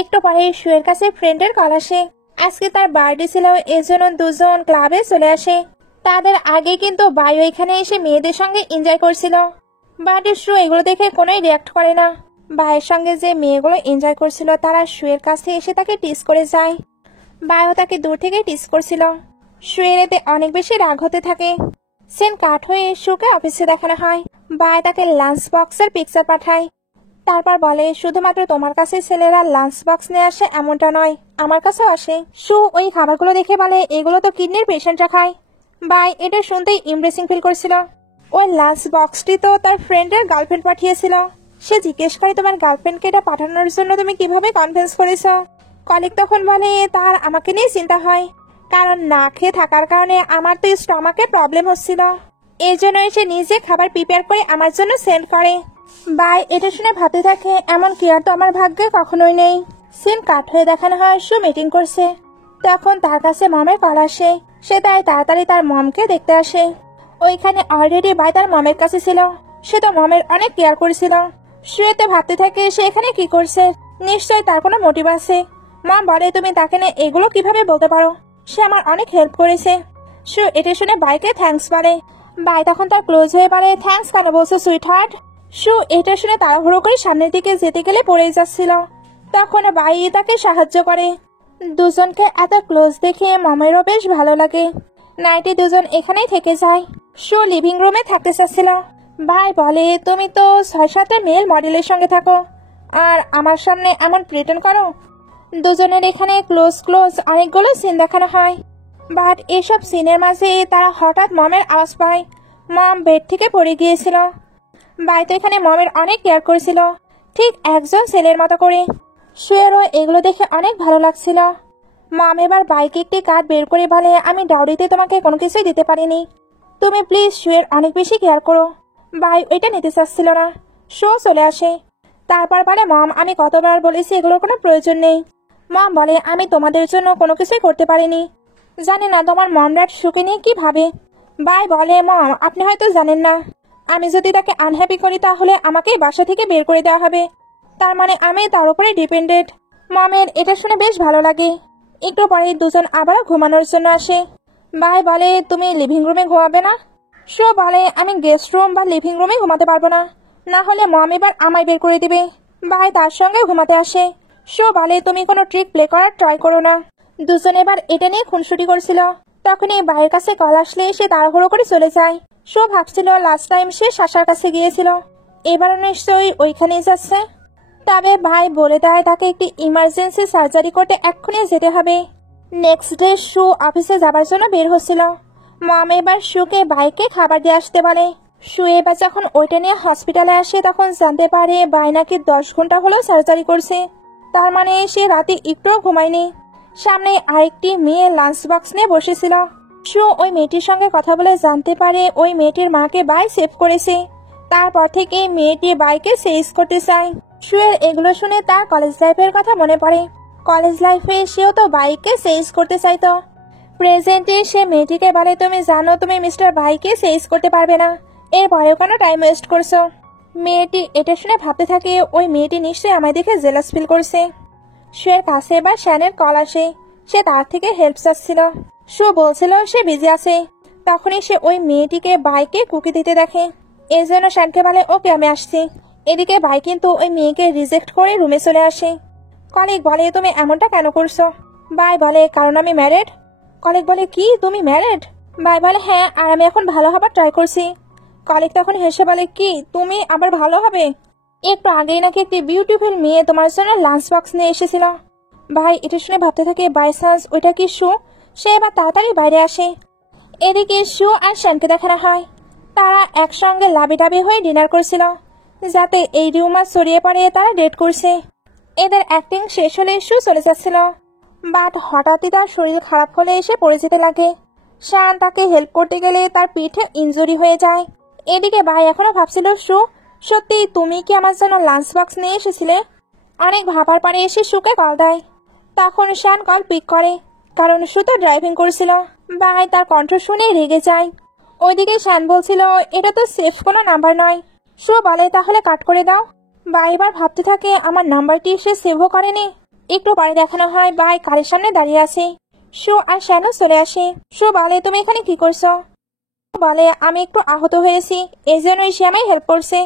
একটু পরে শুয়ের কাছে ফ্রেন্ডের কল আসে, আজকে তার বার্থডে ছিল, এজন্য দুজন ক্লাবে চলে আসে। তাদের আগে কিন্তু বায়ু এখানে এসে মেয়েদের সঙ্গে এনজয় করছিল, বাট সু এগুলো দেখে কোনোই রিয়াক্ট করে না। বায়ের সঙ্গে যে মেয়েগুলো এনজয় করছিল তারা শুয়ের কাছে এসে তাকে টিস করে যায়। বায়ু তাকে দূর থেকে টিস করছিল। শুয়ের এতে অনেক বেশি রাগ হতে থাকে। সেন কাট হয়ে সুকে অফিসে দেখানো হয়। বায় তাকে লাঞ্চ বক্সের পিকচার পাঠায়, তারপর বলে, শুধুমাত্র তোমার কাছে ছেলেরা লাঞ্চ বক্স নিয়ে আসে এমনটা নয়, আমার কাছেও আসে। সু ওই খাবারগুলো দেখে বলে, এগুলো তো কিডনির পেশেন্টরা খায়। বাই এটা শুনতেই ইমপ্রেসিং ফিল করছিল। ওই লাঞ্চ বক্সটি তো তার ফ্রেন্ডের গার্লফ্রেন্ড পাঠিয়েছিল। সে জিজ্ঞেস করে, তোমার গার্লফ্রেন্ডকে এটা পাঠানোর জন্য তুমি কিভাবে কনভিন্স করেছ? কলিগ তখন বলে, তার আমাকে নিয়ে চিন্তা হয়, কারণ না খেয়ে থাকার কারণে আমার তো স্টমাকে প্রবলেম হচ্ছিল, এই জন্য সে নিজে খাবার প্রিপেয়ার করে আমার জন্য সেন্ড করে। বাই এটা শুনে ভাবতে থাকে, এমন কেয়ার তো আমার ভাগ্যে কখনোই নেই। সিন কাট হয়ে দেখানো হয় সু মিটিং করছে। তখন তার কাছে মমের কল আসে, সে তাই তাড়াতাড়ি তার মমকে দেখতে আসে। ওইখানে অলরেডি বাই তার মমের কাছে ছিল, সে তো মমের অনেক কেয়ার করেছিল। শুয়েতে ভাবতে থাকে সে এখানে কি করছে, নিশ্চয়ই তার কোনো মোটিভ আছে। মম বলে, তুমি তাকে নিয়ে এগুলো কিভাবে বলতে পারো, সে আমার অনেক হেল্প করেছে। সু এটা শুনে বাইকে থ্যাঙ্কস বলে। বাই তখন তার ক্লোজ হয়ে বলে, থ্যাঙ্কস কেন বলছো সুইট হার্ট? সু এটা শুনে তাড়াহুড়ো করে সামনের দিকে যেতে গেলে পড়ে যাচ্ছিল, তখন বাই তাকে সাহায্য করে। দুজনকে এত ক্লোজ দেখে মমেরও বেশ ভালো লাগে। নাইটে দুজন এখানেই থেকে যায়। সু লিভিং রুমে থাকতে চাচ্ছিল। ভাই বলে, তুমি তো 6-7টা মেল মডেলের সঙ্গে থাকো, আর আমার সামনে এমন প্রিটেন্ড করো। দুজনের এখানে ক্লোজ ক্লোজ অনেকগুলো সিন দেখানো হয়, বাট এসব সিনের মাঝে তারা হঠাৎ মমের আওয়াজ পায়। মম বেড থেকে পড়ে গিয়েছিল। বাই তো এখানে মমের অনেক কেয়ার করেছিল, ঠিক একজন ছেলের মতো করে। শুয়েরও এগুলো দেখে অনেক ভালো লাগছিল। মম এবার বাইকে একটি কার্ড বের করে বলে, আমি ডাউরিতে তোমাকে কোনো কিছুই দিতে পারিনি, তুমি প্লিজ শুয়ের অনেক বেশি কেয়ার করো। বাই এটা নিতে চাচ্ছিল না। শো চলে আসে, তারপর বলে, মম আমি কতবার বলেছি এগুলোর কোনো প্রয়োজন নেই। মম বলে, আমি তোমাদের জন্য কোনো কিছুই করতে পারিনি, জানি না তোমার মম ড্যাড সুকে নিয়ে কি ভাবে। ভাই বলে, মম আপনি হয়তো জানেন না, আমি যদি তাকে আনহ্যাপি করি তাহলে আমাকে বাসা থেকে বের করে দেওয়া হবে। তার মানে আমি তার উপরে ডিপেন্ডেন্ট। মমের এটা শুনে বেশ ভালো লাগে। একটু পরে দুজন আবার ঘুমানোর জন্য আসে। ভাই বলে, তুমি লিভিং রুমে ঘুমাবে না? শো বলে, আমি গেস্ট রুম বা লিভিং রুমে ঘুমাতে পারবো না, না হলে মম এবার আমায় বের করে দিবে। ভাই তার সঙ্গে ঘুমাতে আসে। শো বলে, তুমি কোনো ট্রিক প্লে করার ট্রাই করো না। দুজন এবার এটা নিয়ে খুনসুটি করছিল। তখনই ভাইয়ের কাছে কল আসলে সে তাড়াহুড়ো করে চলে যায়। শো ভাবছিল লাস্ট টাইম সে সাশার কাছে গিয়েছিল, এবারও নিশ্চয়ই ওইখানেই যাচ্ছে। তবে ভাই বলে দেয় তাকে একটি ইমার্জেন্সি সার্জারি করতে এক্ষুনি যেতে হবে। নেক্সট ডে শু অফিসে যাবার জন্য বের হচ্ছিল। মম এবার শুকে ভাইকে খাবার দিয়ে আসতে বলে। শু এবার যখন ওইটা নিয়ে হসপিটালে আসে তখন জানতে পারে ভাই নাকি 10 ঘন্টা হলো সার্জারি করছে। তার মানে সে রাতে একটুও ঘুমায়নি। সামনে আরেকটি মেয়ে লাঞ্চ বক্স নিয়ে বসেছিল। শু ওই মেয়েটির সঙ্গে কথা বলে জানতে পারে ওই মেয়েটির মাকে ভাই সেভ করেছে। তারপর থেকে মেয়েটি ভাইকে সেভ করতে চায়। শুয়ের এগুলো শুনে তার কলেজ লাইফের কথা মনে পড়ে। কলেজ লাইফে সেও তো বাইকে সেভ করতে চাইতো। প্রেজেন্টে সে মেয়েটিকে বলে, তুমি জানো তুমি মিস্টার ভাইকে সেভ করতে পারবে না, এরপরেও কোনো টাইম ওয়েস্ট করছো। মেয়েটি এটা শুনে ভাবতে থাকে ওই মেয়েটি নিশ্চয়ই আমায় দেখে জেলাস ফিল করছে। শুয়ের কাছে এবার শ্যানের কল আসে। সে তার থেকে হেল্প চাচ্ছিল। শু বলছিল সে বিজি আছে। তখনই সে ওই মেয়েটিকে বাইকে কুকি দিতে দেখে। এই জন্য শ্যানকে বলে, ওকে আমি আসছি। এদিকে ভাই কিন্তু ওই মেয়েকে রিজেক্ট করে রুমে চলে আসে। কলিগ বলে, তুমি এমনটা কেন করছো? ভাই বলে, কারণ আমি ম্যারেড। কলিগ বলে, কি তুমি ম্যারেড? ভাই বলে, হ্যাঁ, আর আমি এখন ভালো হবার ট্রাই করছি। কলিগ তখন হেসে বলে, কি তুমি আবার ভালো হবে? একটু আগেই নাকি একটি বিউটিফুল মেয়ে তোমার জন্য লাঞ্চ বক্স নিয়ে এসেছিল। ভাই এটা শুনে ভাবতে থাকে বাই চান্স ওইটা কি শু। সে এবার তাড়াতাড়ি বাইরে আসে। এদিকে শু আর শ্যানকে দেখানো হয় তারা একসঙ্গে লাবি ডাবি হয়ে ডিনার করছিল, যাতে এই রিউমার ছড়িয়ে পড়ে তারা ডেট করছে। এদের অ্যাক্টিং শেষ হলে শু চলে যাচ্ছিল, বাট হঠাৎই তার শরীর খারাপ হলে এসে পড়ে যেতে লাগে। শ্যান তাকে হেল্প করতে গেলে তার পিঠে ইনজুরি হয়ে যায়। এদিকে ভাই এখনো ভাবছিল, শু সত্যি তুমি কি আমার জন্য লাঞ্চ বক্স নিয়ে এসেছিলে? অনেক ভাবার পরে এসে শুকে কল দেয়। তখন শ্যান কল পিক করে, কারণ শু তো ড্রাইভিং করছিল। ভাই তার কণ্ঠ শুনে রেগে যায়। ওইদিকে শ্যান বলছিল, এটা তো সেফ কোনো নাম্বার নয়। শু বলে, তাহলে কাট করে দাও। ভাই এবার ভাবতে থাকে আমার নাম্বারটি সে সেভও করেনি। একটু পরে দেখানো হয় ভাই কারের সামনে দাঁড়িয়ে আছে। শু আর শ্যানও চলে আসে। শু বলে, তুমি এখানে কি করছো? বলে, আমি একটু আহত হয়েছি, এই জন্যই সে আমায় হেল্প করছে।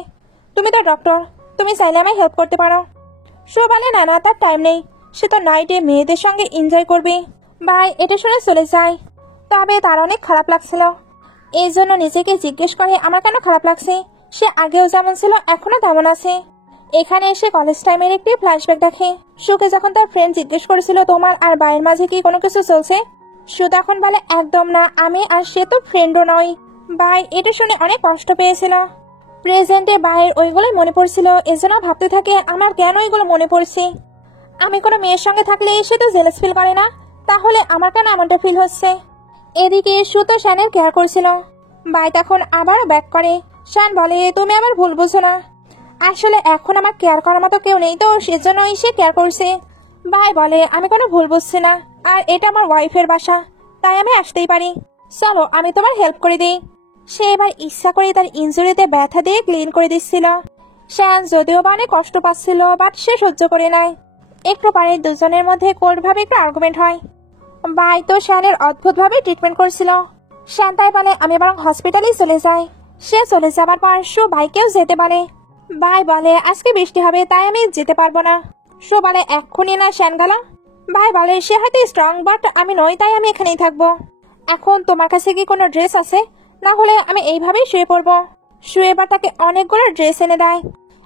তুমি তো ডক্টর, তুমি চাইলে আমায় হেল্প করতে পারো। শু বলে, না না, তার টাইম নেই, সে তো নাইটে মেয়েদের সঙ্গে এনজয় করবে। ভাই এটা শুনে চলে যায়। তবে তার অনেক খারাপ লাগছিল। এই জন্য নিজেকে জিজ্ঞেস করে আমার কেন খারাপ লাগছে। সে আগেও যেমন ছিল এখনো তেমন আছে। এখানে এসে কলেজ টাইমের একটি ফ্ল্যাশব্যাক দেখে। শুকে যখন তার ফ্রেন্ড জিজ্ঞেস করেছিল তোমার আর ভাইয়ের মাঝে কি কোনো কিছু চলছে, শু তখন বলে, একদম না, আমি আর সে তো ফ্রেন্ডও নয়। ভাই এটা শুনে অনেক কষ্ট পেয়েছিল। প্রেজেন্টে ভাইয়ের ওইগুলোই মনে পড়ছিল। এজন্য ভাবতে থাকে আমার কেন ওইগুলো মনে পড়ছে। আমি কোনো মেয়ের সঙ্গে থাকলে সে তো জেলাস ফিল করে না, তাহলে আমার কেন এমনটা ফিল হচ্ছে। এদিকে শু তো শ্যানের কেয়ার করছিল। ভাই তখন আবারও ব্যাক করে। শ্যান বলে, তুমি আমার ভুল বুঝো না, আসলে এখন আমার কেয়ার করার মতো কেউ নেই, তো সেজন্যই সে কেয়ার করছে। ভাই বলে, আমি কোনো ভুল বুঝছি না, আর এটা আমার ওয়াইফের বাসা, তাই আমি আসতেই পারি। চলো আমি তোমার হেল্প করে দিই। সে এবার ইচ্ছা করে তার ইনজুরিতে ব্যথা দিয়ে ক্লিন করে দিচ্ছিল। শ্যান যদিও বা অনেক কষ্ট পাচ্ছিল, বাট সে সহ্য করে নেয়। একটু পরে দুজনের মধ্যে কোল্ড ভাবে একটু আর্গুমেন্ট হয়। ভাই তো শ্যানের অদ্ভুত ভাবে ট্রিটমেন্ট করছিল। শ্যান তাই বলে, আমি বরং হসপিটালেই চলে যাই। সে চলে যাবার পর শু ভাইকেও যেতে বলে। ভাই বলে, আজকে বৃষ্টি হবে তাই আমি যেতে পারবো না। শু বলে, এক্ষুনি না শ্যান গেল। ভাই বলে, সে হয়তো স্ট্রং বাট আমি নই, তাই আমি এখানেই থাকবো। এখন তোমার কাছে কি কোনো ড্রেস আছে? না হলে আমি এইভাবেই শুয়ে পড়বো। শুয়ে এবার তাকে অনেকগুলো ড্রেস এনে দেয়।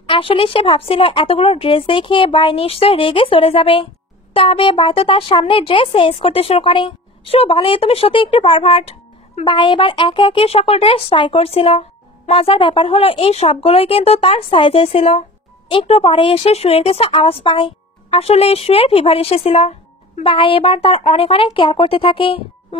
আসলে সে ভাবছিল এতগুলো ড্রেস দেখে ভাই নিশ্চয় রেগে চলে যাবে। তবে ভাই তো তার সামনে ড্রেস চেঞ্জ করতে শুরু করে। শু বলে, তুমি সত্যি একটু পারভার্ট। ভাই এবার একে একে সকল ড্রেস ট্রাই করছিল। মজার ব্যাপার হলো এই সবগুলোই কিন্তু তার সাইজে ছিল। একটু পরে এসে শুয়ের কিছু আওয়াজ পায়। আসলে শুয়ের ফিভার এসেছিল। ভাই এবার তার অনেক অনেক কেয়ার করতে থাকে।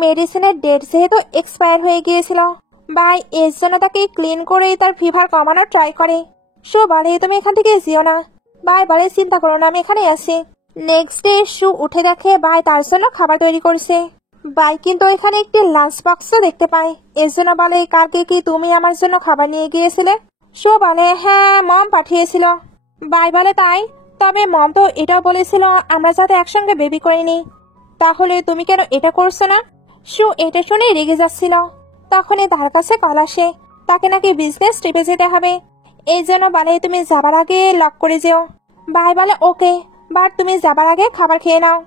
মেডিসিনের ডেট যেহেতু এক্সপায়ার হয়ে গিয়েছিল, ভাই এর জন্য তাকে ক্লিন করে তার ফিভার কমানোর ট্রাই করে। শু বলে, তুমি এখান থেকে যেও না। ভাই বলে, চিন্তা করো না, আমি এখানে আছি। নেক্সট ডে শু উঠে দেখে ভাই তার জন্য খাবার তৈরি করছে। বাই কিন্তু এখানে একটি লাঞ্চ বক্সও দেখতে পাই। এর জন্য বলে, কালকে কি তুমি আমার জন্য খাবার নিয়ে গিয়েছিলে? শো বলে, হ্যাঁ মম পাঠিয়েছিল। বাই বলে, তাই? তবে মম তো এটাও বলেছিল আমরা যাতে একসঙ্গে বেবি করে নিই। তাহলে তুমি কেন এটা করছো না? শো এটা শুনে রেগে যাচ্ছিল। তখনই তার কাছে কল আসে, তাকে নাকি বিজনেস ট্রিপে যেতে হবে। এই জন্য বলে, তুমি যাবার আগে লক করে যেও। বাই বলে, ওকে, বাট তুমি যাবার আগে খাবার খেয়ে নাও।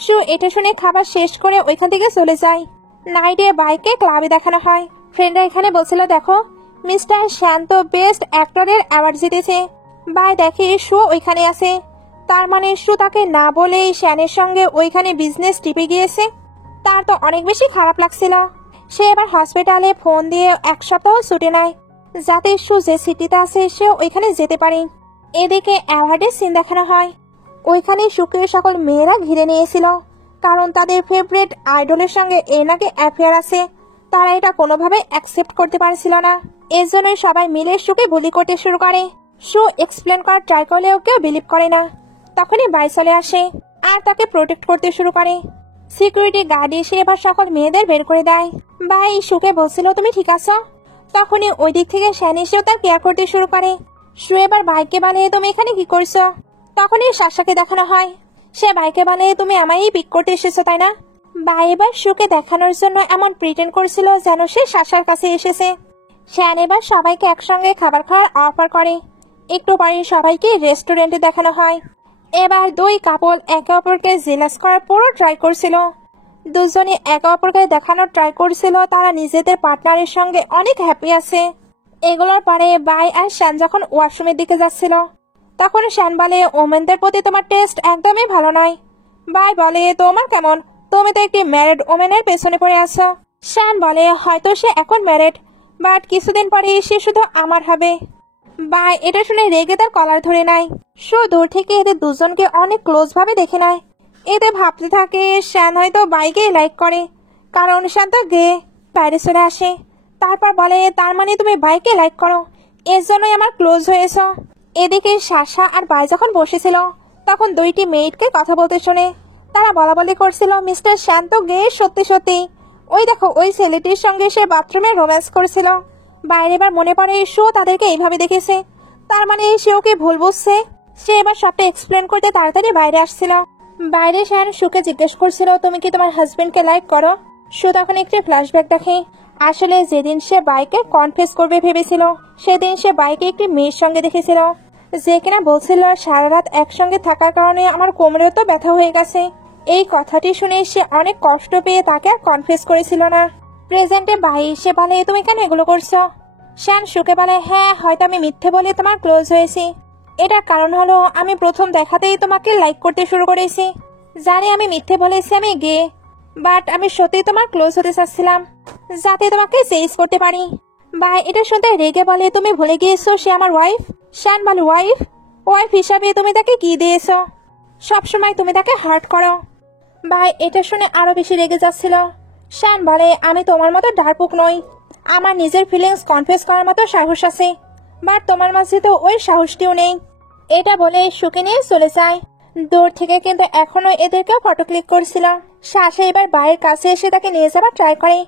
শো এটা শুনে খাবার শেষ করে ওইখান থেকে চলে যায়। নাইটে বাইকে ক্লাবে দেখানো হয়। ফ্রেন্ডরা এখানে বলছিল, দেখো মিস্টার শান্ত বেস্ট অ্যাক্টরের অ্যাওয়ার্ড জিতেছে। বাই দেখে শো ওইখানে আছে। তার মানে শো তাকে না বলেই শ্যানের সঙ্গে ওইখানে বিজনেস ট্রিপে গিয়েছে। তার তো অনেক বেশি খারাপ লাগছিল। সে এবার হসপিটালে ফোন দিয়ে 1 সপ্তাহ ছুটি নেয়, যাতে শো যে সিটিতে আছে সে ওইখানে যেতে পারে। এদিকে অ্যাওয়ার্ডের সিন দেখানো হয়। ওইখানে শুকে সকল মেয়েরা ঘিরে নিয়েছিল, কারণ তাদের ফেভারিট আইডলের সঙ্গে এর নাকি অ্যাফেয়ার আছে। তারা এটা কোনোভাবে অ্যাকসেপ্ট করতে পারছিল না। এর জন্যই সবাই মিলে শুকে বুলি করতে শুরু করে। শো এক্সপ্লেন করার ট্রাই করলেও কেউ বিলিভ করে না। তখনই বাই চলে আসে আর তাকে প্রোটেক্ট করতে শুরু করে। সিকিউরিটি গার্ড এসে এবার সকল মেয়েদের বের করে দেয়। বাই শুকে বলছিল, তুমি ঠিক আছো? তখনই ওই দিক থেকে শ্যান এসেও তার কেয়ার করতে শুরু করে। শো এবার বাইকে বলে, তুমি এখানে কি করছো? তখনই সাশাকে দেখানো হয়। সে বাইকে বলে, তুমি আমায়ই পিক করতে এসেছো তাই না? বাই এবার শুকে দেখানোর জন্য এমন প্রিটেন্ড করছিল যেন সে সাশার কাছে এসেছে। শ্যান এবার সবাইকে একসঙ্গে খাবার খাওয়ার অফার করে। একটু পরে সবাইকে রেস্টুরেন্টে দেখানো হয়। এবার দুই কাপল একে অপরকে জেলাস করার পুরো ট্রাই করছিল। দুজনে একে অপরকে দেখানোর ট্রাই করছিল তারা নিজেদের পার্টনারের সঙ্গে অনেক হ্যাপি আছে। এগুলোর পরে বাই আর শ্যান যখন ওয়াশরুমের দিকে যাচ্ছিল, তখন শ্যান বলে, ওমেনদের প্রতি তোমার টেস্ট একদমই ভালো নয়। বাই বলে, তোমার কেমন? তুমি তো একটি ম্যারিড ওমেনের পেছনে পড়ে আছো। শ্যান বলে, হয়তো সে এখন ম্যারিড, বাট কিছুদিন পরে সে শুধু আমার হবে। বাই এটা শুনে রেগে তার কলার ধরে নেয়। শো দূর থেকে এদের দুজনকে অনেক ক্লোজ ভাবে দেখে নেয়। এতে ভাবতে থাকে শ্যান হয়তো বাইকে লাইক করে, কারণ শ্যান তো গে। বাইরে চলে আসে, তারপর বলে, তার মানে তুমি বাইকে লাইক করো, এর জন্যই আমার ক্লোজ হয়েছ। এদিকে সাশা আর বাই যখন বসেছিল, তখন দুইটি মেয়েটকে কথা বলতে শুনে তারা বলা বলি করছিল, মিস্টার শ্যান তো গে সত্যি সত্যি। ওই দেখো ওই ছেলেটির সঙ্গে সে বাথরুমে রোম্যান্স করছিল। বাইরে এবার মনে পড়ে শো তাদেরকে এইভাবে দেখেছে, তার মানে সে ওকে ভুল বুঝছে। সে এবার সবটা এক্সপ্লেন করতে তাড়াতাড়ি বাইরে আসছিল। বাইরে শ্যান শুকে জিজ্ঞেস করছিল, তুমি কি তোমার হাজবেন্ডকে লাইক করো? শো তখন একটি ফ্ল্যাশব্যাক দেখে। আসলে যেদিন সে বাইকে কনফেস করবে ভেবেছিল, সেদিন সে বাইকে একটি মেয়ের সঙ্গে দেখেছিল, যে কিনা বলছিল, সারা রাত একসঙ্গে থাকার কারণে আমার কোমরেও তো ব্যথা হয়ে গেছে। এই কথাটি শুনে সে অনেক কষ্ট পেয়ে তাকে আর কনফেস করেছিল না। প্রেজেন্টে বাই সে বলে, তুমি কেন এগুলো করছো? শ্যান শুকে বলে, হ্যাঁ হয়তো আমি মিথ্যে বলে তোমার ক্লোজ হয়েছি। এটার কারণ হলো আমি প্রথম দেখাতেই তোমাকে লাইক করতে শুরু করেছি। জানি আমি মিথ্যে বলেছি আমি গে, বাট আমি সত্যি তোমার ক্লোজ হতে চাচ্ছিলাম, যাতে তোমাকে চেঞ্জ করতে পারি। বাই এটা শুনতে রেগে বলে, তুমি ভুলে গিয়েছো সে আমার ওয়াইফ। শ্যান বলে, ওয়াইফ? ওয়াইফ হিসাবে তুমি তাকে কি দিয়েছো? সবসময় তুমি তাকে হার্ট করো। বাই এটা শুনে আরো বেশি রেগে যাচ্ছিল। শ্যান বলে, আমি তোমার মতো ডারপুক নই, আমার নিজের ফিলিংস কনফেস করার মতো সাহস আছে, বাট তোমার মাঝে তো ওই সাহসটিও নেই। এটা বলে শুকে নিয়ে চলে যায়। দূর থেকে কিন্তু এখনো এদেরকে ফটো ক্লিক করছিল। শাসা এবার বাইয়ের কাছে এসে তাকে নিয়ে যাবার ট্রাই করে।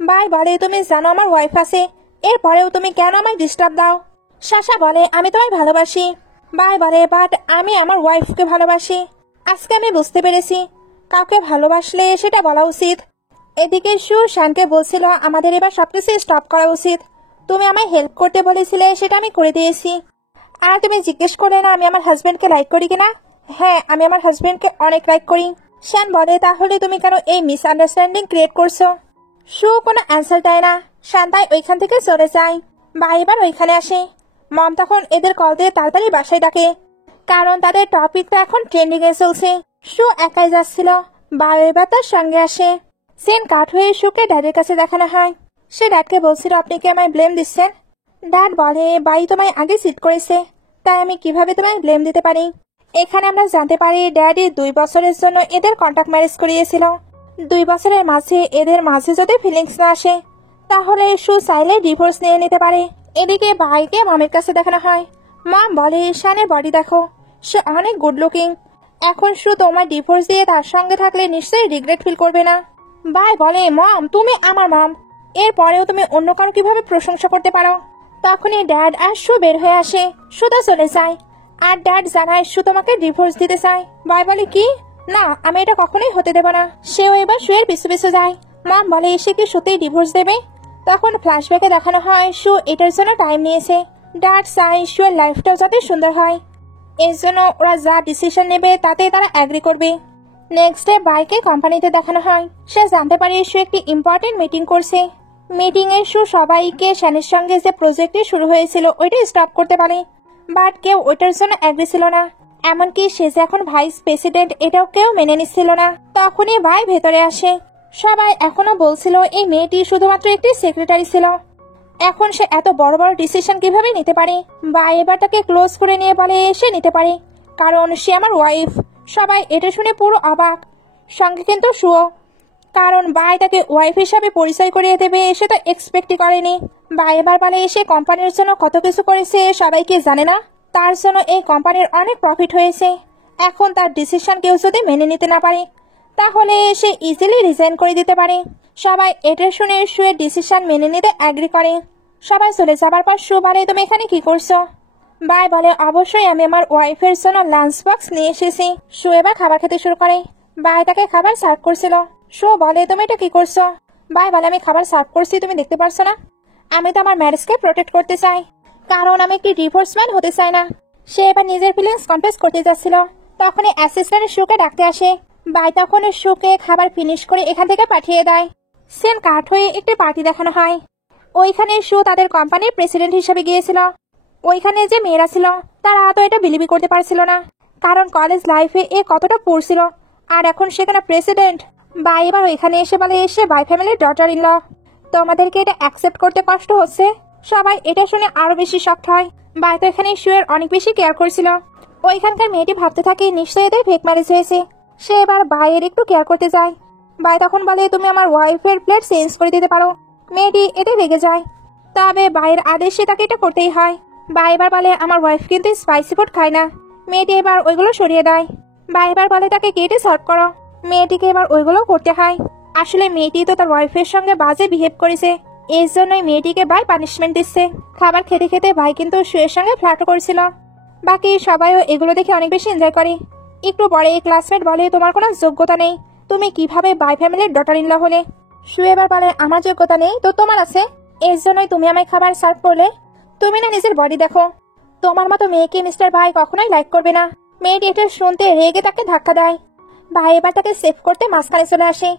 বাই বলে, তুমি জানো আমার ওয়াইফ আছে, এরপরেও তুমি কেন আমায় ডিস্টার্ব দাও? শাসা বলে, আমি তোমায় ভালোবাসি। বাই বলে, বাট আমি আমার ওয়াইফকে ভালোবাসি। আজকে আমি বুঝতে পেরেছি, কাউকে ভালোবাসলে সেটা বলা উচিত। এদিকে শু শানকে বলছিল, আমাদের এবার সবকিছু স্টপ করা উচিত। তুমি আমায় হেল্প করতে বলেছিলে, সেটা আমি করে দিয়েছি। আর তুমি জিজ্ঞেস করলে না আমি আমার হাজবেন্ডকে লাইক করি কিনা? হ্যাঁ, আমি আমার হাজবেন্ডকে অনেক লাইক করি। শ্যান বলে, তাহলে তুমি কেন এই মিসআন্ডারস্ট্যান্ডিং ক্রিয়েট করছো? শু কোনো অ্যান্সার দেয় না। শ্যান তাই ওইখান থেকে চলে যায়। বাই এবার ওইখানে আসে। মম তখন এদের কল দিয়ে তাড়াতাড়ি বাসায় ডাকে, কারণ তাদের টপিকটা এখন ট্রেন্ডিং এ চলছে। শু একাই যাচ্ছিল, বাই এবার তার সঙ্গে আসে। সেন কাট হয়ে শুকে ড্যাডের কাছে দেখানো হয়। সে ড্যাডকে বলছিল, আপনি কি আমায় ব্লেম দিচ্ছেন? ড্যাড বলে, বাই তোমায় আগে চিট করেছে, তাই আমি কিভাবে তোমায় ব্লেম দিতে পারি? এখানে আমরা জানতে পারি ড্যাডি 2 বছরের জন্য এদের কন্ট্যাক্ট ম্যারেজ করিয়েছিল। 2 বছরের মাঝে এদের মাঝে যদি ফিলিংস না আসে, তাহলে শু চাইলে ডিভোর্স নিয়ে নিতে পারে। এদিকে ভাইকে মামের কাছে দেখানো হয়। মাম বলে, শানের বডি দেখো, সে অনেক গুড লুকিং। এখন শু তোমার ডিভোর্স দিয়ে তার সঙ্গে থাকলে নিশ্চয়ই রিগ্রেট ফিল করবে না। ভাই বলে, মম তুমি আমার মম, এরপরেও তুমি অন্য কারো কিভাবে প্রশংসা করতে পারো? তখনই ড্যাড আর শু বের হয়ে আসে। সুদা চলে যায় আর ড্যাড জানায় শু তোমাকে ডিভোর্স দিতে চায়। ভাই বলে, কি? না, আমি এটা কখনোই হতে দেব না। সেও এবার শুয়ের পিছু পিছু যায়। মম বলে, সে কি সত্যিই ডিভোর্স দেবে? তখন ফ্ল্যাশব্যাকে দেখানো হয় শু এটার জন্য টাইম নিয়েছে। ড্যাড চাই শুয়ের লাইফটাও যাতে সুন্দর হয়, এর জন্য ওরা যা ডিসিশন নেবে তাতে তারা অ্যাগ্রি করবে। নেক্সট ডে বাইকে কোম্পানিতে দেখানো হয়। সে জানতে পারে শু একটি ইম্পর্টেন্ট মিটিং করছে। মিটিং এ শু সবাইকে শ্যানের সঙ্গে যে প্রজেক্টটি শুরু হয়েছিল ওইটা স্টপ করতে পারে, বাট কেউ ওইটার জন্য অ্যাগ্রি ছিল না। এমনকি সে যে এখন ভাইস প্রেসিডেন্ট এটাও কেউ মেনে নিচ্ছিল না। তখনই ভাই ভেতরে আসে। সবাই এখনো বলছিল এই মেয়েটি শুধুমাত্র একটি সেক্রেটারি ছিল, এখন সে এত বড় বড় ডিসিশন কিভাবে নিতে পারে। ভাই এবার তাকে ক্লোজ করে নিয়ে বলে সে নিতে পারে, কারণ সে আমার ওয়াইফ। সবাই এটা শুনে পুরো অবাক, সঙ্গে কিন্তু শুও, কারণ ভাই তাকে ওয়াইফ হিসাবে পরিচয় করিয়ে দেবে সে তো এক্সপেক্টই করেনি। ভাই এবার বলে সে কোম্পানির জন্য কত কিছু করেছে সবাইকে জানে না, তার জন্য এই কোম্পানির অনেক প্রফিট হয়েছে। এখন তার ডিসিশন কেউ যদি মেনে নিতে না পারে তাহলে সে ইজিলি রিজাইন করে দিতে পারে। সবাই এটা শুনে শুয়ের ডিসিশন মেনে নিতে অ্যাগ্রি করে। সবাই চলে যাবার পর শু বলে, তুমি এখানে কি করছো? ভাই বলে, অবশ্যই আমি আমার ওয়াইফের জন্য লাঞ্চ বক্স নিয়ে এসেছি। শু এবার খাবার খেতে শুরু করে। ভাই তাকে খাবার সার্ভ করছিল। শু বলে, তুমি এটা কি করছো? ভাই বলে, আমি খাবার সার্ভ করছি, তুমি দেখতে পারছো না? আমি তো আমার ম্যারেজকে প্রোটেক্ট করতে চাই, কারণ আমি একটি ডিভোর্স ম্যান হতে চাই না। সে এবার নিজের ফিলিংস কনফেস করতে যাচ্ছিল, তখনই অ্যাসিস্ট্যান্ট শুকে ডাকতে আসে। ভাই তখন শুকে খাবার ফিনিশ করে এখান থেকে পাঠিয়ে দেয়। সেন কাট হয়ে একটি পার্টি দেখানো হয়। ওইখানে শু তাদের কোম্পানির প্রেসিডেন্ট হিসেবে গিয়েছিল। ওইখানে যে মেয়েরা ছিল তারা তো এটা বিলিভই করতে পারছিল না, কারণ কলেজ লাইফে এ কতটা পড়ছিল আর এখন সেখানে প্রেসিডেন্ট। ভাই এবার ওইখানে এসে বলে এসে ভাই ফ্যামিলির ডটার ইন ল, তোমাদেরকে এটা অ্যাকসেপ্ট করতে কষ্ট হচ্ছে। সবাই এটা শুনে আরো বেশি শক্ট হয়। ভাই তো এখানে শুয়ের অনেক বেশি কেয়ার করছিল। ওইখানকার মেয়েটি ভাবতে থাকে নিশ্চয়ই এদের ফেক ম্যারেজ হয়েছে। সে এবার ভাইয়ের একটু কেয়ার করতে যায়। ভাই তখন বলে, তুমি আমার ওয়াইফের প্লেট চেঞ্জ করে দিতে পারো। মেয়েটি এতে রেগে যায়, তবে ভাইয়ের আদেশে তাকে এটা করতেই হয়। ভাই এবার বলে, আমার ওয়াইফ কিন্তু স্পাইসি ফুড খায় না। মেয়েটি এবার ওইগুলো সরিয়ে দেয়। ভাই এবার বলে, তাকে কেটে সার্ভ করো। মেয়েটিকে এবার ওইগুলো করতে হয়। আসলে মেয়েটি তো তার ওয়াইফের সঙ্গে বাজে বিহেভ করেছে, এই জন্যই মেয়েটিকে ভাই পানিশমেন্ট দিচ্ছে। খাবার খেতে খেতে ভাই কিন্তু শুয়ের সঙ্গে ফ্লার্টও করছিল। বাকি সবাইও এগুলো দেখে অনেক বেশি এনজয় করে। একটু পরে ক্লাসমেট বলে, তোমার কোনো যোগ্যতা নেই, তুমি কিভাবে বাই ফ্যামিলির ডটার ইন ল হলে? শুয়ে এবার বলে, আমার যোগ্যতা নেই তো তোমার আছে, এর জন্যই তুমি আমায় খাবার সার্ভ করলে। তুমি না নিজের বডি দেখো, তোমার মতো মেয়েকে মিস্টার ভাই কখনোই লাইক করবে না। মেয়েটি এটা শুনতে রেগে তাকে ধাক্কা দেয়। ভাই এবার তাকে সেভ করতে মাঝখানে চলে আসে।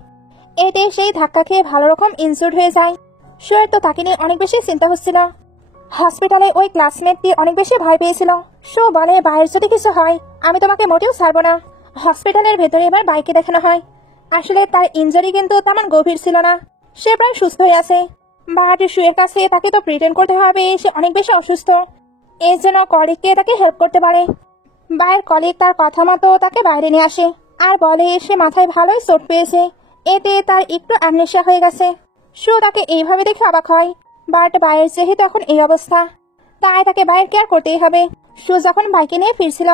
এতে সেই ধাক্কা খেয়ে ভালো রকম ইনজুর্ড হয়ে যায়। শুয়ের তো তাকে নিয়ে অনেক বেশি চিন্তা হচ্ছিল। হসপিটালে ওই ক্লাসমেটটি অনেক বেশি ভয় পেয়েছিল। শো বলে, ভাইয়ের যদি কিছু হয় আমি তোমাকে মোটেও ছাড়বো না। হসপিটালের ভেতরে এবার বাইকে দেখানো হয়। আসলে তার ইনজুরি কিন্তু তেমন গভীর ছিল না, সে প্রায় সুস্থ হয়ে আছে। বাট শুয়ের কাছে তাকে তো প্রিটেন্ড করতে হবে সে অনেক বেশি অসুস্থ, এর জন্য কলিগকে তাকে হেল্প করতে পারে। ভাইয়ের কলিগ তার কথা মতো তাকে বাইরে নিয়ে আসে আর বলে সে মাথায় ভালোই চোট পেয়েছে, এতে তার একটু অ্যামনেশিয়া হয়ে গেছে। শো তাকে এইভাবে দেখে অবাক হয়, বাট ভাইয়ের যেহেতু এখন এই অবস্থা তাই তাকে ভাইয়ের কেয়ার করতেই হবে। শো যখন বাইকে নিয়ে ফিরছিল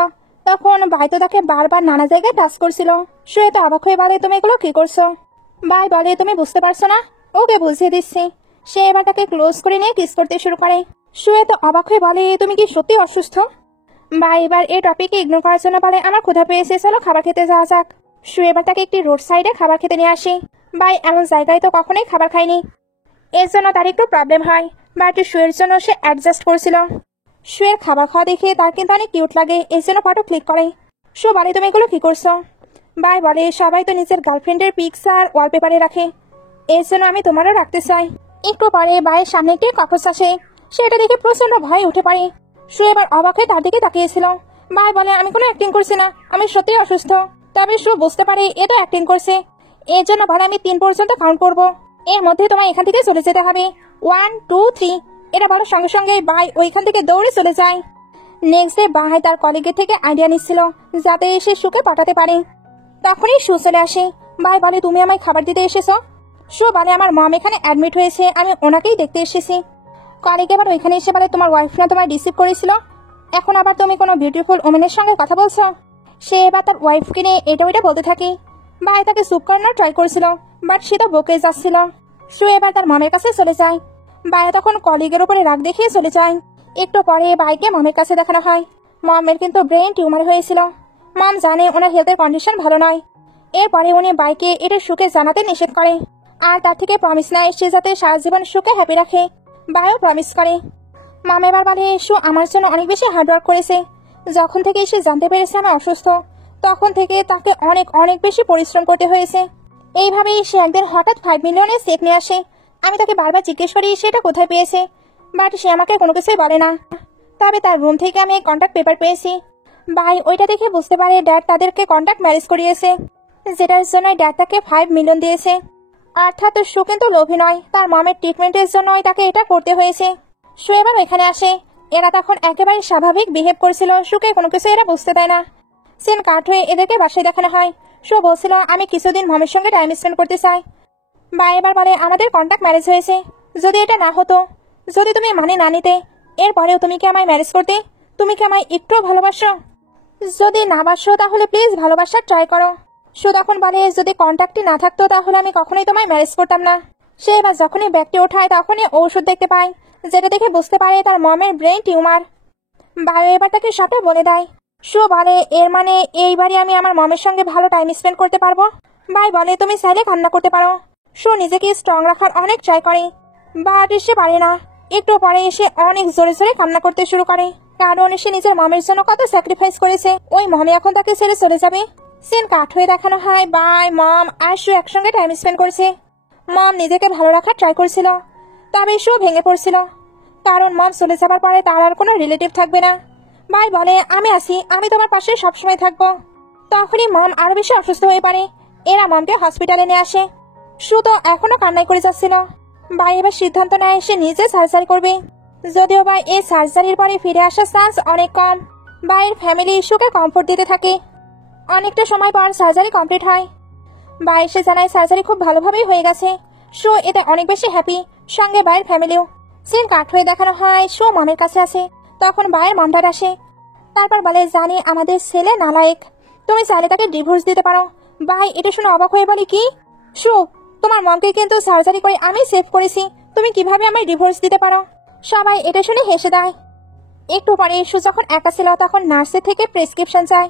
তখন ভাই তো তাকে বারবার নানা জায়গায় টাচ করছিল। শো এত অবাক হয়ে বলে, তুমি এগুলো কি করছো? ভাই বলে, তুমি বুঝতে পারছো না, ওকে বুঝিয়ে দিচ্ছি। সে এবার তাকে ক্লোজ করে নিয়ে কিস করতে শুরু করে। শো এত অবাক হয়ে বলে, তুমি কি সত্যি অসুস্থ? ভাই এবার এই টপিকে ইগনোর করার জন্য বলে, আমার ক্ষুধা পেয়েছে, চলো খাবার খেতে যাওয়া যাক। শো এবার তাকে একটি রোড সাইডে খাবার খেতে নিয়ে আসে। ভাই এমন জায়গায় তো কখনোই খাবার খায়নি, এর জন্য তার একটু প্রবলেম হয়, বাট শুয়ের জন্য সে অ্যাডজাস্ট করছিল। শুয়ের খাবার খাওয়া দেখে তার কিন্তু অনেক কিউট লাগে, এর জন্য ফটো ক্লিক করে। শো বলে, তুমি এগুলো কি করছো? ভাই বলে, সবাই তো নিজের গার্লফ্রেন্ডের পিকস আর ওয়ালপেপারে রাখে, এর জন্য আমি তোমারও রাখতে চাই। একটু পরে ভাইয়ের সামনে একটি ককস আসে, সেটা দেখে প্রচন্ড ভয় উঠে পড়ে। শো এবার অবাক হয়ে তার দিকে তাকিয়েছিল। ভাই বলে, আমি কোনো অ্যাক্টিং করছি না, আমি সত্যিই অসুস্থ। তবে শো বুঝতে পারে এ তো অ্যাক্টিং করছে, এর জন্য বলে, আমি 3 পর্যন্ত কাউন্ট করবো, এর মধ্যে তোমার এখান থেকে চলে যেতে হবে। 1 2 3 এটা বলার সঙ্গে সঙ্গে ভাই ওইখান থেকে দৌড়ে চলে যায়। নেক্সট ডে ভাই তার কলিগের থেকে আইডিয়া নিচ্ছিল যাতে সে শুকে পাঠাতে পারে। তখনই শু চলে আসে। ভাই বলে, তুমি আমায় খাবার দিতে এসেছো? শু বলে, আমার মম এখানে অ্যাডমিট হয়েছে, আমি ওনাকেই দেখতে এসেছি। কলিগ এবার ওইখানে এসে বলে, তোমার ওয়াইফ না তোমায় রিসিভ করেছিল, এখন আবার তুমি কোনো বিউটিফুল ওমেনের সঙ্গে কথা বলছো? সে এবার তার ওয়াইফকে নিয়ে এটা ওইটা বলতে থাকে। ভাই তাকে চুপ করানোর ট্রাই করছিল, বাট সে তো বকে যাচ্ছিল। সে এবার তার মামের কাছে চলে যায়। বায়া তখন কলিগের উপরে রাগ দেখিয়ে চলে যায়। একটু পরে বাইকে মামের কাছে দেখানো হয়। মামের কিন্তু ব্রেন টিউমার হয়েছিল। মাম জানে ওনার হেলথের কন্ডিশন ভালো নয়। এরপরে উনি বাইকে এটা সুখে জানাতে নিষেধ করে, আর তার থেকে প্রমিস নেয় সে যাতে সারা জীবন সুখে হ্যাপি রাখে। বায়ও প্রমিস করে। মাম এবার বলে সু আমার জন্য অনেক বেশি হার্ডওয়ার্ক করেছে। যখন থেকে সে জানতে পেরেছে আমি অসুস্থ, তখন থেকে তাকে অনেক অনেক বেশি পরিশ্রম করতে হয়েছে। এইভাবেই সে একদিন হঠাৎ 5 মিলিয়নের চেক নিয়ে আসে। আমি তাকে বারবার জিজ্ঞেস করি সেটা কোথায় পেয়েছে, বাট সে আমাকে কোনো কিছুই বলে না। তবে তার রুম থেকে আমি কন্ট্যাক্ট পেপার পেয়েছি। বাই ওইটা দেখে বুঝতে পারে ড্যাড তাদেরকে কন্ট্যাক্ট ম্যারেজ করিয়েছে, যেটার জন্য ড্যাড তাকে 5 মিলিয়ন দিয়েছে। অর্থাৎ সু কিন্তু লোভী নয়, তার মামের ট্রিটমেন্টের জন্যই তাকে এটা করতে হয়েছে। সু এবার এখানে আসে। এরা তখন একেবারে স্বাভাবিক বিহেভ করছিল, সুকে কোনো কিছু এরা বুঝতে দেয় না। সিন কাট হয়ে এদেরকে বাসায় দেখানো হয়। সু বলছিল আমি কিছুদিন মামের সঙ্গে টাইম স্পেন্ড করতে চাই। বা এবার বলে আমাদের কন্ট্যাক্ট ম্যারেজ হয়েছে, যদি এটা না হতো, যদি তুমি মানে না নিতে, এরপরেও তুমি কি আমায় ম্যারেজ করতে? তুমি কি আমায় একটুও ভালোবাসো? যদি না বাসো তাহলে প্লিজ ভালোবাসার ট্রাই করো। সু তখন বলে যদি কন্ট্যাক্টই না থাকতো তাহলে আমি কখনোই তোমায় ম্যারেজ করতাম না। সে এবার যখনই ব্যাগটি ওঠায় তখনই ঔষধ দেখতে পায়, যেটা দেখে বুঝতে পারে তার মমের ব্রেন টিউমার। বায়ো এবার তাকে সবটা বলে দেয়। সু বলে এর মানে এইবারই আমি আমার মমের সঙ্গে ভালো টাইম স্পেন্ড করতে পারবো। বাই বলে তুমি চাইলে কান্না করতে পারো। সু নিজেকে স্ট্রং রাখার অনেক ট্রাই করে, বাট সে পারে না। একটু পরে এসে অনেক জোরে জোরে কান্না করতে শুরু করে, কারণ সে নিজের মমের জন্য কত স্যাক্রিফাইস করেছে। ওই মমে এখন তাকে ছেড়ে চলে যাবে। সিন কাট হয়ে দেখানো হয় বাই মম আর সু একসঙ্গে টাইম স্পেন্ড করছে। মম নিজেকে ভালো রাখার ট্রাই করছিল, তবে সু ভেঙে পড়ছিল, কারণ মম চলে যাবার পরে তার আর কোনো রিলেটিভ থাকবে না। বাই বলে আমি আছি, আমি তোমার পাশে সবসময় থাকবো। তখনই মম আরো বেশি অসুস্থ হয়ে পড়ে। এরা মমকে হসপিটালে নিয়ে আসে। সু তো এখনো কান্নাই করে যাচ্ছিল। বাই এবার সিদ্ধান্ত নেয় সে নিজে সার্জারি করবে, যদিও বা এই সার্জারির পরে ফিরে আসার চান্স অনেক কম। বাইয়ের ফ্যামিলি সুকে কমফোর্ট দিতে থাকে। অনেকটা সময় পর সার্জারি কমপ্লিট হয়। বাই সে জানায় সার্জারি খুব ভালোভাবেই হয়ে গেছে। সু এতে অনেক বেশি হ্যাপি, সঙ্গে বাইয়ের ফ্যামিলিও। সিন কাট হয়ে দেখানো হয় সু মামের কাছে আসে। তখন বাইয়ের মমডাড আসে। তারপর বলে জানি আমাদের ছেলে নালায়েক, তুমি চাইলে তাকে ডিভোর্স দিতে পারো। বাই এটা শুনে অবাক হয়ে বলি কি? সু তোমার মমকে কিন্তু সার্জারি করে আমি সেভ করেছি, তুমি কিভাবে আমায় ডিভোর্স দিতে পারো? সবাই এটা শুনে হেসে দেয়। একটু পরে সু যখন একা ছিল তখন নার্সের থেকে প্রেসক্রিপশন চায়।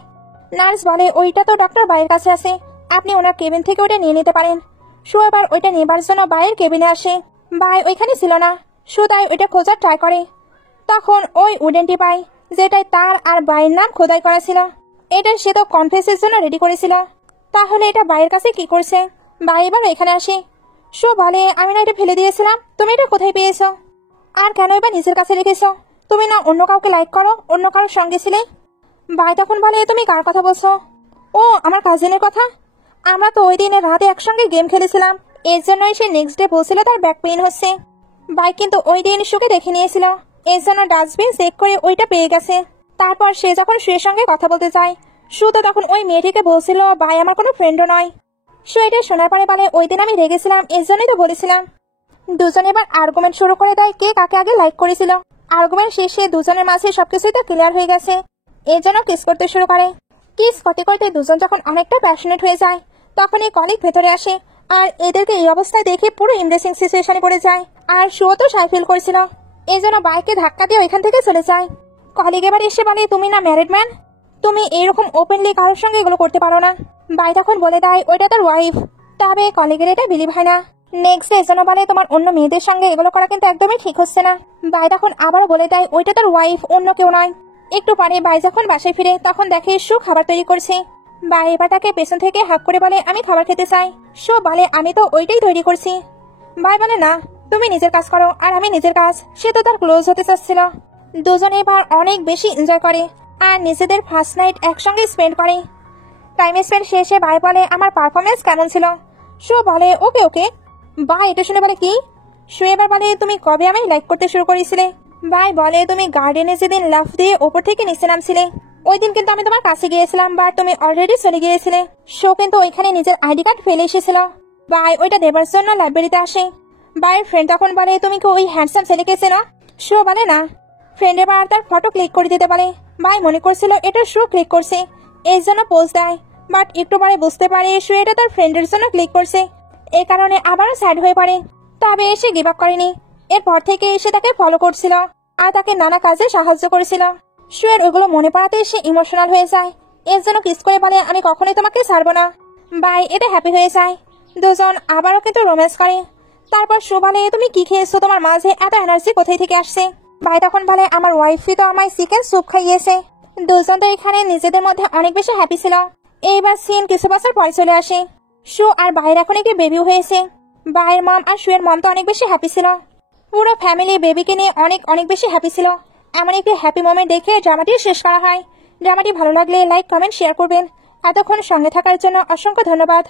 নার্স বলে ওইটা তো ডক্টর বাইয়ের কাছে আছে, আপনি ওনার কেবিন থেকে ওটা নিয়ে নিতে পারেন। সু এবার ওইটা নেবার জন্য বাইয়ের কেবিনে আসে। বাই ওইখানে ছিল না। সু তাই ওইটা খোঁজার ট্রাই করে। তখন ওই উডেনটি পায়, যেটাই তার আর বাইয়ের নাম খোদাই করা ছিল। এটা সে তো কনফেসের জন্য রেডি করেছিল, তাহলে এটা বাইয়ের কাছে কি করছে? বাই এবার এখানে আসে। সু বলে আমি না এটা ফেলে দিয়েছিলাম, তুমি এটা কোথায় পেয়েছো? আর কেন এবার নিজের কাছে রেখেছো? তুমি না অন্য কাউকে লাইক করো, অন্য কারোর সঙ্গে ছিলে? বাই তখন বলে তুমি কার কথা বলছো? ও আমার কাজিনের কথা। আমরা তো ওই দিনে রাতে একসঙ্গে গেম খেলেছিলাম, এর জন্যই সে নেক্সট ডে বলছিল তার ব্যাক পেইন হচ্ছে। বাই কিন্তু ওই দিন সুকে দেখে নিয়েছিল, এর জন্য ডাস্টবিন চেক করে ওইটা পেয়ে গেছে। তারপর সে যখন সুয়ের সঙ্গে কথা বলতে চায়, সু তো তখন ওই মেয়েটিকে বলছিল বাই আমার কোনো ফ্রেন্ডও নয়। সু এটা শোনার পরে বলে ওই দিন আমি রেগেছিলাম, এর জন্যই তো বলেছিলাম। দুজন এবার আর্গুমেন্ট শুরু করে দেয় কে কাকে আগে লাইক করেছিল। আর্গুমেন্ট শেষে দুজনের মাঝে সবকিছুই তো ক্লিয়ার হয়ে গেছে। এর জন্য কিস করতে শুরু করে। কিস করতে করতে দুজন যখন অনেকটা প্যাশনেট হয়ে যায় তখন এই কলিগ ভেতরে আসে, আর এদেরকে এই অবস্থায় দেখে পুরো ইমব্রেসিং সিচুয়েশনে পড়ে যায়। আর শুও তো সাই ফিল করেছিল, এই জন্য বাইকে ধাক্কা দিয়ে ওইখান থেকে চলে যায়। কলিগ এবার এসে বলে তুমি না ম্যারিড ম্যান, তুমি এইরকম ওপেনলি কারোর সঙ্গে এগুলো করতে পারো না। বাই তখন বলে দেয় ওইটা তার ওয়াইফ, তবে কলিগের এটা বিলিভ হয় না। নেক্সট ডে জন্য বলে তোমার অন্য মেয়েদের সঙ্গে এগুলো করা কিন্তু একদমই ঠিক হচ্ছে না। বাই তখন আবারও বলে দেয় ওইটা তার ওয়াইফ, অন্য কেউ নয়। একটু পরে বাই যখন বাসায় ফিরে তখন দেখে সু খাবার তৈরি করছে। বাই এবার তাকে পেছন থেকে হাক করে বলে আমি খাবার খেতে চাই। সু বলে আমি তো ওইটাই তৈরি করছি। বাই বলে না তুমি নিজের কাজ করো আর আমি নিজের কাজ। সে তো তার ক্লোজ হতে চাচ্ছিল। দুজনে এবার অনেক বেশি এনজয় করে আর নিজেদের ফার্স্ট নাইট একসঙ্গে স্পেন্ড করে। টাইম স্পেন্ড শেষে বাই বলে আমার পারফরমেন্স কেমন ছিল? সু বলে ওকে ওকে। বাই এটা শুনে বলে কি? সু এবার বলে তুমি কবে আমায় লাইক করতে শুরু করেছিলে? বাই বলে তুমি গার্ডেনে যেদিন লাফ দিয়ে ওপর থেকে নিচে নামছিলে ওই দিন কিন্তু আমি তোমার কাছে গিয়েছিলাম, বাট তুমি অলরেডি চলে গিয়েছিলে। সু কিন্তু ওইখানে নিজের আইডি কার্ড ফেলে এসেছিল। বাই ওইটা দেবার জন্য লাইব্রেরিতে আসে। বাইয়ের ফ্রেন্ড তখন বলে তুমি কি ওই হ্যান্ডসাম ছেলেকে চেনো? সু বলে না। ফ্রেন্ড এবার তার ফটো ক্লিক করে দিতে বলে। বাই মনে করছিল এটা সু ক্লিক করছে, এই জন্য পোজ দেয়, বাট একটু পরে বুঝতে পারে সু এটা তার ফ্রেন্ডের জন্য ক্লিক করছে। এই কারণে আবারও স্যাড হয়ে পড়ে। তবে সে গিভ আপ করেনি। এরপর থেকে সে তাকে ফলো করছিল আর তাকে নানা কাজে সাহায্য করেছিল। শুয়ের ওগুলো মনে পড়াতে সে ইমোশনাল হয়ে যায়। এর জন্য কিস করে বলে, আমি কখনোই তোমাকে ছাড়বো না। বাই এটা হ্যাপি হয়ে যায়। দুজন আবারও কিন্তু রোম্যান্স করে। তারপর শু বলে, তুমি কি খেয়েছো? তোমার মাঝে এত এনার্জি কোথায় থেকে আসছে? ভাই তখন বলে, আমার ওয়াইফই তো আমায় চিকেন স্যুপ খাইয়েছে। দুজন তো এখানে নিজেদের মধ্যে অনেক বেশি হ্যাপি ছিল। এইবার সিন কিছু বছর পরে চলে আসে। শু আর ভাইয়ের এখন একটি বেবিও হয়েছে। ভাইয়ের মম আর শুয়ের মম তো অনেক বেশি হ্যাপি ছিল। পুরো ফ্যামিলি বেবিকে নিয়ে অনেক অনেক বেশি হ্যাপি ছিল। এমন একটি হ্যাপি মোমেন্ট দেখে ড্রামাটি শেষ করা হয়। ড্রামাটি ভালো লাগলে লাইক কমেন্ট শেয়ার করবেন। এতক্ষণ সঙ্গে থাকার জন্য অসংখ্য ধন্যবাদ।